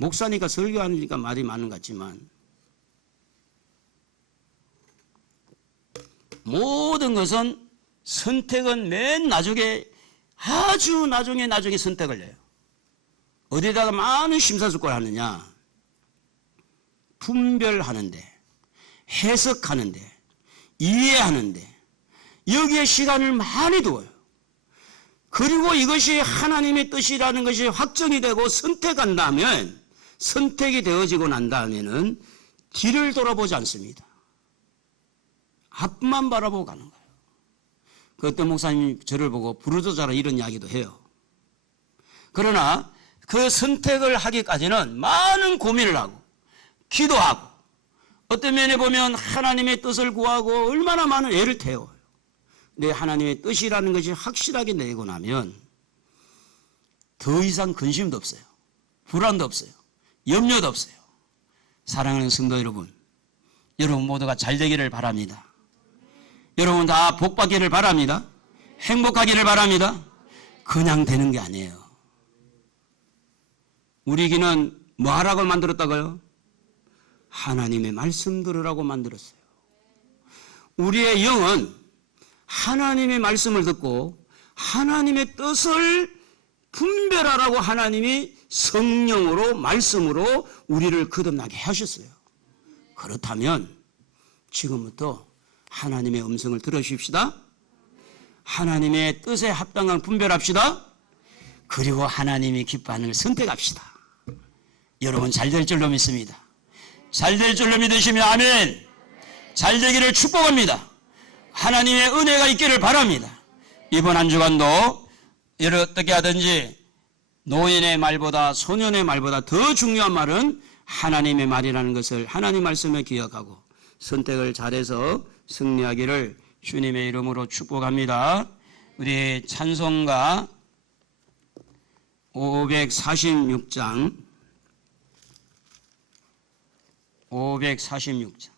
목사니까 설교하니까 말이 많은 것 같지만, 모든 것은 선택은 맨 나중에, 아주 나중에 선택을 해요. 어디다가 많은 심사숙고를 하느냐? 분별하는데, 해석하는데, 이해하는데, 여기에 시간을 많이 두어요. 그리고 이것이 하나님의 뜻이라는 것이 확정이 되고 선택한다면, 선택이 되어지고 난 다음에는 뒤를 돌아보지 않습니다. 앞만 바라보고 가는 거예요. 그때 목사님이 저를 보고 부르짖어라 이런 이야기도 해요. 그러나 그 선택을 하기까지는 많은 고민을 하고 기도하고, 어떤 면에 보면 하나님의 뜻을 구하고 얼마나 많은 애를 태워요. 근데 하나님의 뜻이라는 것이 확실하게 내고 나면 더 이상 근심도 없어요. 불안도 없어요. 염려도 없어요. 사랑하는 성도 여러분, 여러분 모두가 잘 되기를 바랍니다. 여러분 다 복 받기를 바랍니다. 행복하기를 바랍니다. 그냥 되는 게 아니에요. 우리 귀는 뭐 하라고 만들었다고요? 하나님의 말씀 들으라고 만들었어요. 우리의 영은 하나님의 말씀을 듣고 하나님의 뜻을 분별하라고 하나님이 성령으로, 말씀으로 우리를 거듭나게 하셨어요. 그렇다면 지금부터 하나님의 음성을 들으십시다. 하나님의 뜻에 합당한 분별합시다. 그리고 하나님이 기뻐하는 걸 선택합시다. 여러분 잘 될 줄로 믿습니다. 잘 될 줄로 믿으시면 아멘. 잘 되기를 축복합니다. 하나님의 은혜가 있기를 바랍니다. 이번 한 주간도 어떻게 하든지 노인의 말보다 소년의 말보다 더 중요한 말은 하나님의 말이라는 것을 하나님 말씀에 기억하고 선택을 잘해서 승리하기를 주님의 이름으로 축복합니다. 우리 찬송가 546장 546장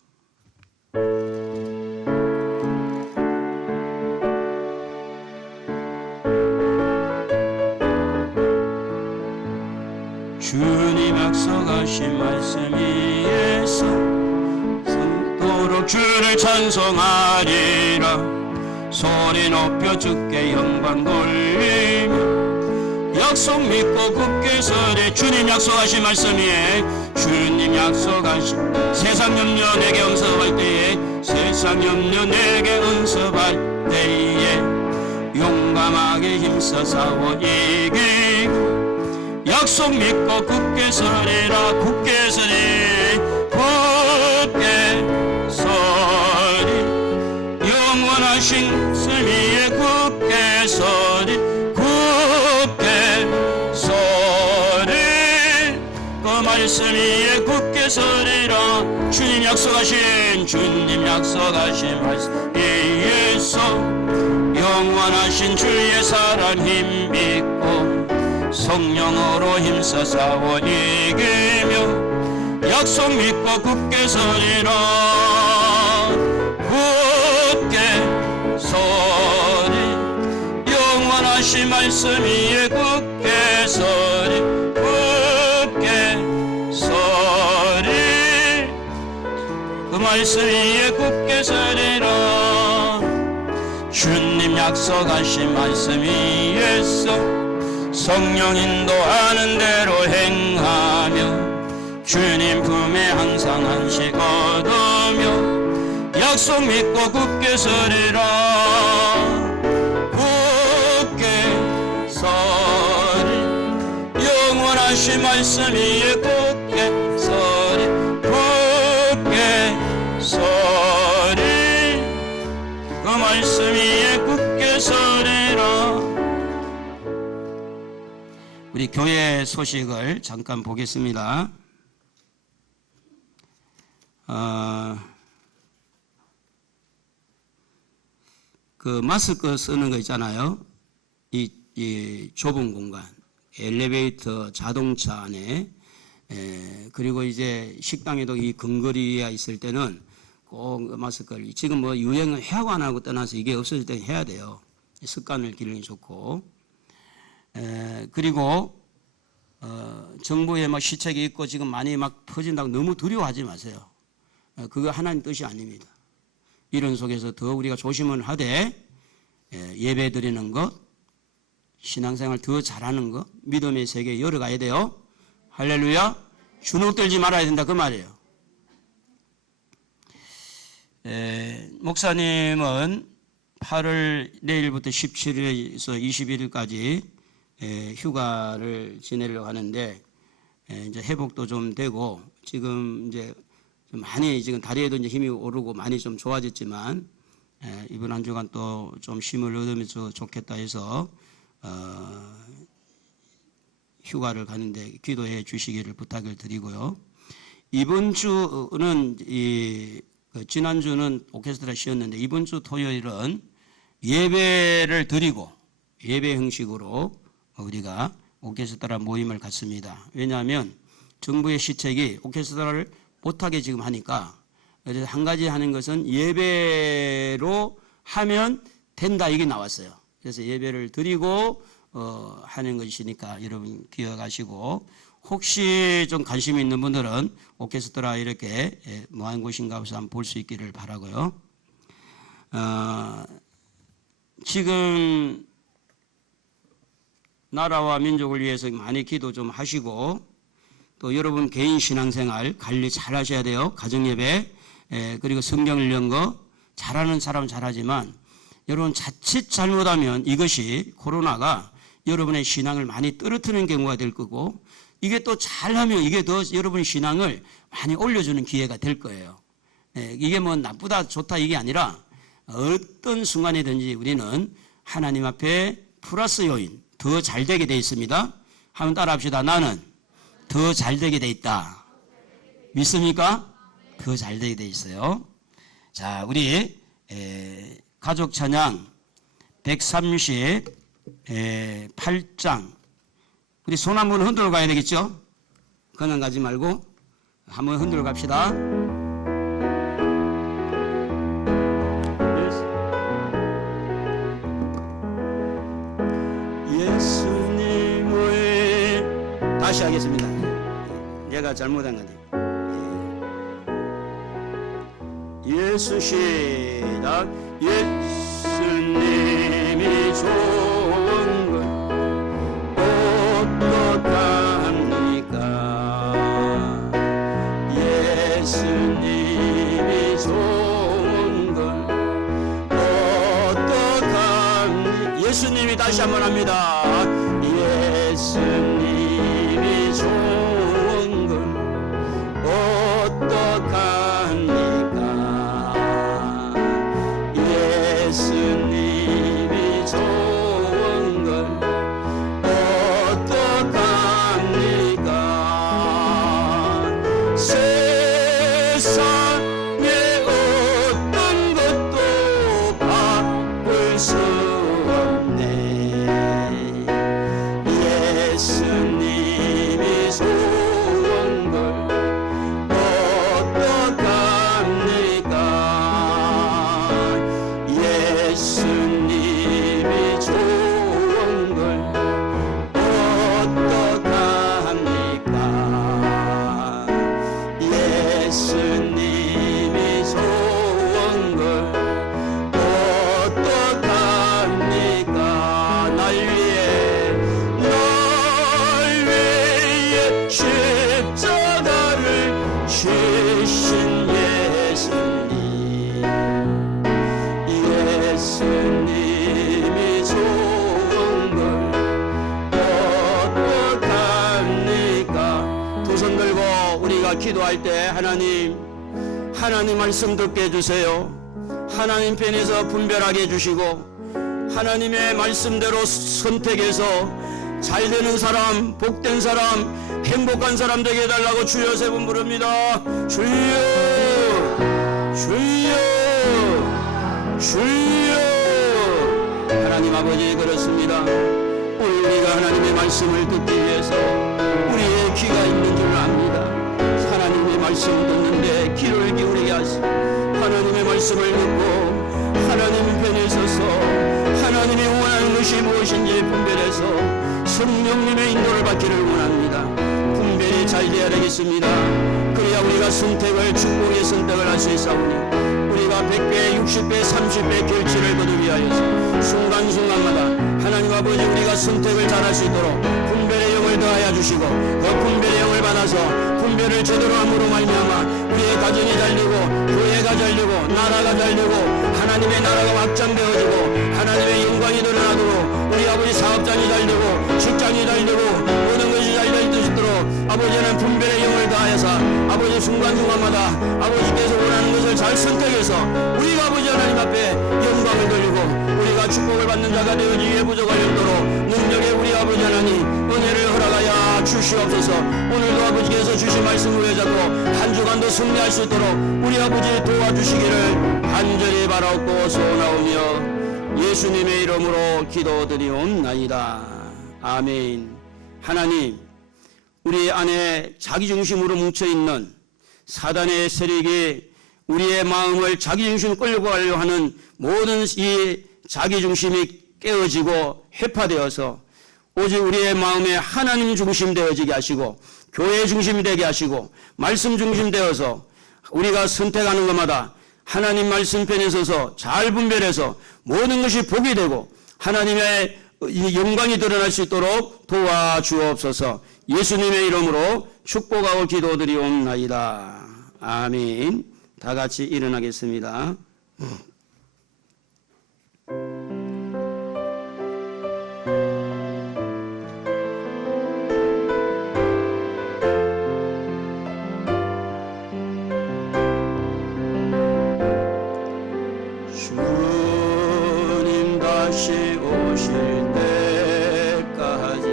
주님 약속하신 말씀 위에서 성도록 주를 찬송하리라. 소리 높여 주께 영광 돌리며 약속 믿고 굳게 서리. 주님 약속하신 말씀 위에, 주님 약속하신 세상 염려 내게 응섭할 때에, 세상 염려 내게 응섭할 때에 용감하게 힘써 싸워 이기고 약속 믿고 굳게 서리라. 굳게 서리, 굳게 서리. 영원하신 승리에 굳게 서리, 굳게 서리. 그 말씀 위에 굳게 서리라. 주님 약속하신 말씀 위에서 영원하신 주의 사랑 힘 믿고 성령으로 힘써 싸워 이기며 약속 믿고 굳게 서리라. 굳게 서리. 영원하신 말씀 위에 굳게 서리, 굳게 서리. 그 말씀 위에 굳게 서리라. 주님 약속하신 말씀 위에서 성령 인도하는 대로 행하며 주님 품에 항상 안식 얻으며 약속 믿고 굳게 서리라. 굳게 서리. 영원하신 말씀 위에 굳게 서리, 굳게 서리. 그 말씀 위에 굳게 서리라. 우리 교회 소식을 잠깐 보겠습니다. 그 마스크 쓰는 거 있잖아요. 이 좁은 공간, 엘리베이터, 자동차 안에, 그리고 이제 식당에도 이 근거리에 있을 때는 꼭 마스크를, 지금 뭐 유행은 하고 안 하고 떠나서 이게 없어질 때 해야 돼요. 습관을 기르기 좋고. 그리고 정부에 막 시책이 있고 지금 많이 막 퍼진다고 너무 두려워하지 마세요. 그거 하나님 뜻이 아닙니다. 이런 속에서 더 우리가 조심을 하되 예배 드리는 것, 신앙생활 더 잘하는 것, 믿음의 세계에 열어가야 돼요. 할렐루야. 주눅들지 말아야 된다 그 말이에요. 목사님은 8월 내일부터 17일에서 21일까지 휴가를 지내려고 하는데 이제 회복도 좀 되고 지금 이제 좀 많이 지금 다리에도 이제 힘이 오르고 많이 좀 좋아졌지만 이번 한 주간 또 좀 쉼을 얻으면서 좋겠다 해서 휴가를 가는데 기도해 주시기를 부탁을 드리고요. 이번 주는 지난주는 오케스트라 쉬었는데 이번 주 토요일은 예배를 드리고 예배 형식으로 우리가 오케스트라 모임을 갖습니다. 왜냐하면 정부의 시책이 오케스트라를 못하게 지금 하니까 그래서 한 가지 하는 것은 예배로 하면 된다 이게 나왔어요. 그래서 예배를 드리고 하는 것이니까 여러분 기억하시고 혹시 좀 관심 있는 분들은 오케스트라 이렇게 뭐 하는 곳인가 해서 한번 볼 수 있기를 바라고요. 지금 나라와 민족을 위해서 많이 기도 좀 하시고 또 여러분 개인 신앙생활 관리 잘 하셔야 돼요. 가정예배 그리고 성경 읽는 거 잘하는 사람은 잘하지만 여러분 자칫 잘못하면 이것이 코로나가 여러분의 신앙을 많이 떨어뜨리는 경우가 될 거고 이게 또 잘하면 이게 더 여러분의 신앙을 많이 올려주는 기회가 될 거예요. 이게 뭐 나쁘다 좋다 이게 아니라 어떤 순간이든지 우리는 하나님 앞에 플러스 요인 더 잘되게 돼 있습니다. 한번 따라 합시다. 나는 더 잘되게 돼 있다. 믿습니까? 더 잘되게 돼 있어요. 자, 우리 가족 찬양 138장 우리 손 한번 흔들어 가야 되겠죠? 그냥 가지 말고 한번 흔들어 갑시다. 예수님 왜 다시 하겠습니다. 내가 잘못한 건데 예수 시작. 예수님이 좋은 걸 어떡합니까? 예수님이 좋은 걸 어떡합니까? 예수님이 다시 한번 합니다. 예수님이 좋은 걸 어떡합니까? 예수님이 좋은 걸 어떡합니까? 세상에 어떤 것도 바꿀 수 없네. 예수님이 좋은 걸 어떡합니까? 예수님이 좋은 걸 어떡합니까? 예수님이 좋은 걸 어떡합니까? 날 위해 십자가를 지신 예수님 예수님이 좋은 걸 어떡합니까? 두 손 들고 우리가 기도할 때 하나님 말씀 듣게 해주세요. 하나님 편에서 분별하게 해주시고 하나님의 말씀대로 선택해서 잘되는 사람, 복된 사람, 행복한 사람 되게 해달라고 주여 세 번 부릅니다. 주여 주여. 하나님 아버지, 그렇습니다. 오늘 우리가 하나님의 말씀을 듣기 위해서 우리의 귀가 있는 줄 압니다. 하나님의 말씀 듣는데 귀를 기울이게 하시고 하나님의 말씀을 듣고 하나님 편에 서서 하나님이 원하는 것이 무엇인지 분별해서 성령님의 인도를 받기를 원합니다. 분별이 잘 되어야 되겠습니다. 그래야 우리가 선택을, 축복의 선택을 할 수 있사오니 우리가 100배, 60배, 30배 결실을 거두기 위하여서 순간순간마다 하나님 아버지 우리가 선택을 잘할 수 있도록 분별의 영을 더하여 주시고 그 분별의 영을 받아서 분별을 제대로 함으로 말미암아 우리의 가정이 잘되고 교회가 잘되고 나라가 잘되고 하나님의 나라가 확장되어지고 하나님의 영광이 드러나도록 우리 아버지 사업장이 잘되고 직장이 잘되고 모든 것이 잘될 수 있도록 아버지는 분별의 영을 다하여서 아버지 순간순간마다 아버지께서 원하는 것을 잘 선택해서 우리가 아버지 하나님 앞에 영광을 돌리고 우리가 축복을 받는 자가 되어지기 위해 부족할 정도로 능력의 우리 아버지 하나님 은혜를 허락하여 주시옵소서. 오늘도 아버지께서 주신 말씀을 잡고 한 주간도 승리할 수 있도록 우리 아버지 도와주시기를 간절히 바라옵고 소원하오며 예수님의 이름으로 기도드리옵나이다. 아멘. 하나님, 우리 안에 자기중심으로 뭉쳐있는 사단의 세력이 우리의 마음을 자기중심으로 끌고 가려고 하는 모든 이 자기중심이 깨어지고 회파되어서 오직 우리의 마음에 하나님 중심 되어지게 하시고 교회 중심이 되게 하시고 말씀 중심 되어서 우리가 선택하는 것마다 하나님 말씀 편에 서서 잘 분별해서 모든 것이 복이 되고 하나님의 영광이 드러날 수 있도록 도와주옵소서. 예수님의 이름으로 축복하고 기도드리옵나이다. 아멘. 다 같이 일어나겠습니다. 주님 다시 오실 때까지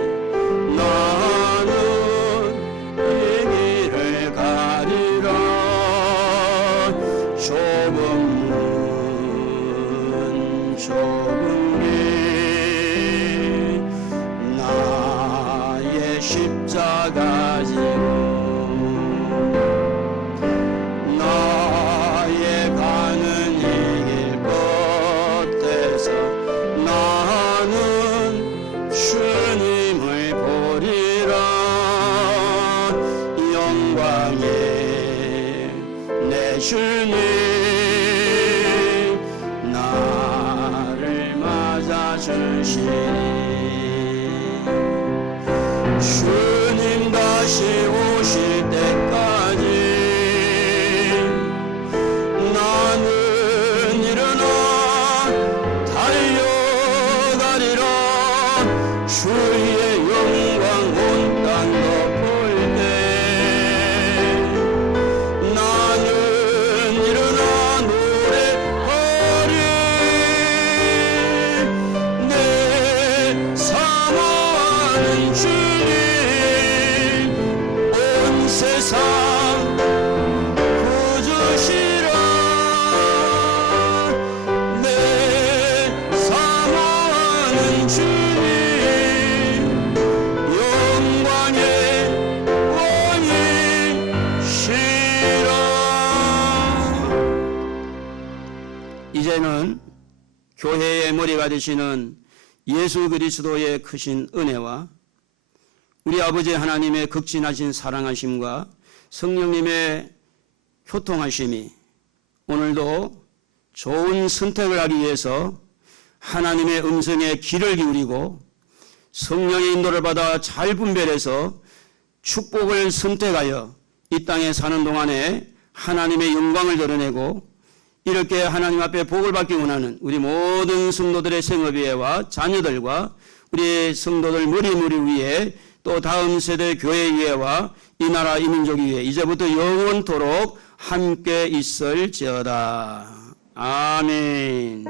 나는 이 길을 가리라. 좁은 문 좁은 길 나의 십자가 지고 나의 가는 이 길 끝에서 나는 주님을 보리라. 영광의 내 주님 나를 맞아주시니 주님 다시 오실 때까지 나는 일어나 달려가리라. 주의 영광 온 땅 덮을 때 나는 일어나 노래하리. 내 사모하는 주님 온 세상 구주시라. 내 사모하는 주님 영광의 왕이시라. 이제는 교회의 머리가 되시는 예수 그리스도의 크신 은혜와 우리 아버지 하나님의 극진하신 사랑하심과 성령님의 교통하심이 오늘도 좋은 선택을 하기 위해서 하나님의 음성에 귀를 기울이고 성령의 인도를 받아 잘 분별해서 축복을 선택하여 이 땅에 사는 동안에 하나님의 영광을 드러내고 이렇게 하나님 앞에 복을 받기 원하는 우리 모든 성도들의 생업위에와 자녀들과 우리 성도들 머리머리 위에 또 다음 세대 교회 위에와 이 나라 이 민족 위에 이제부터 영원토록 함께 있을지어다. 아멘.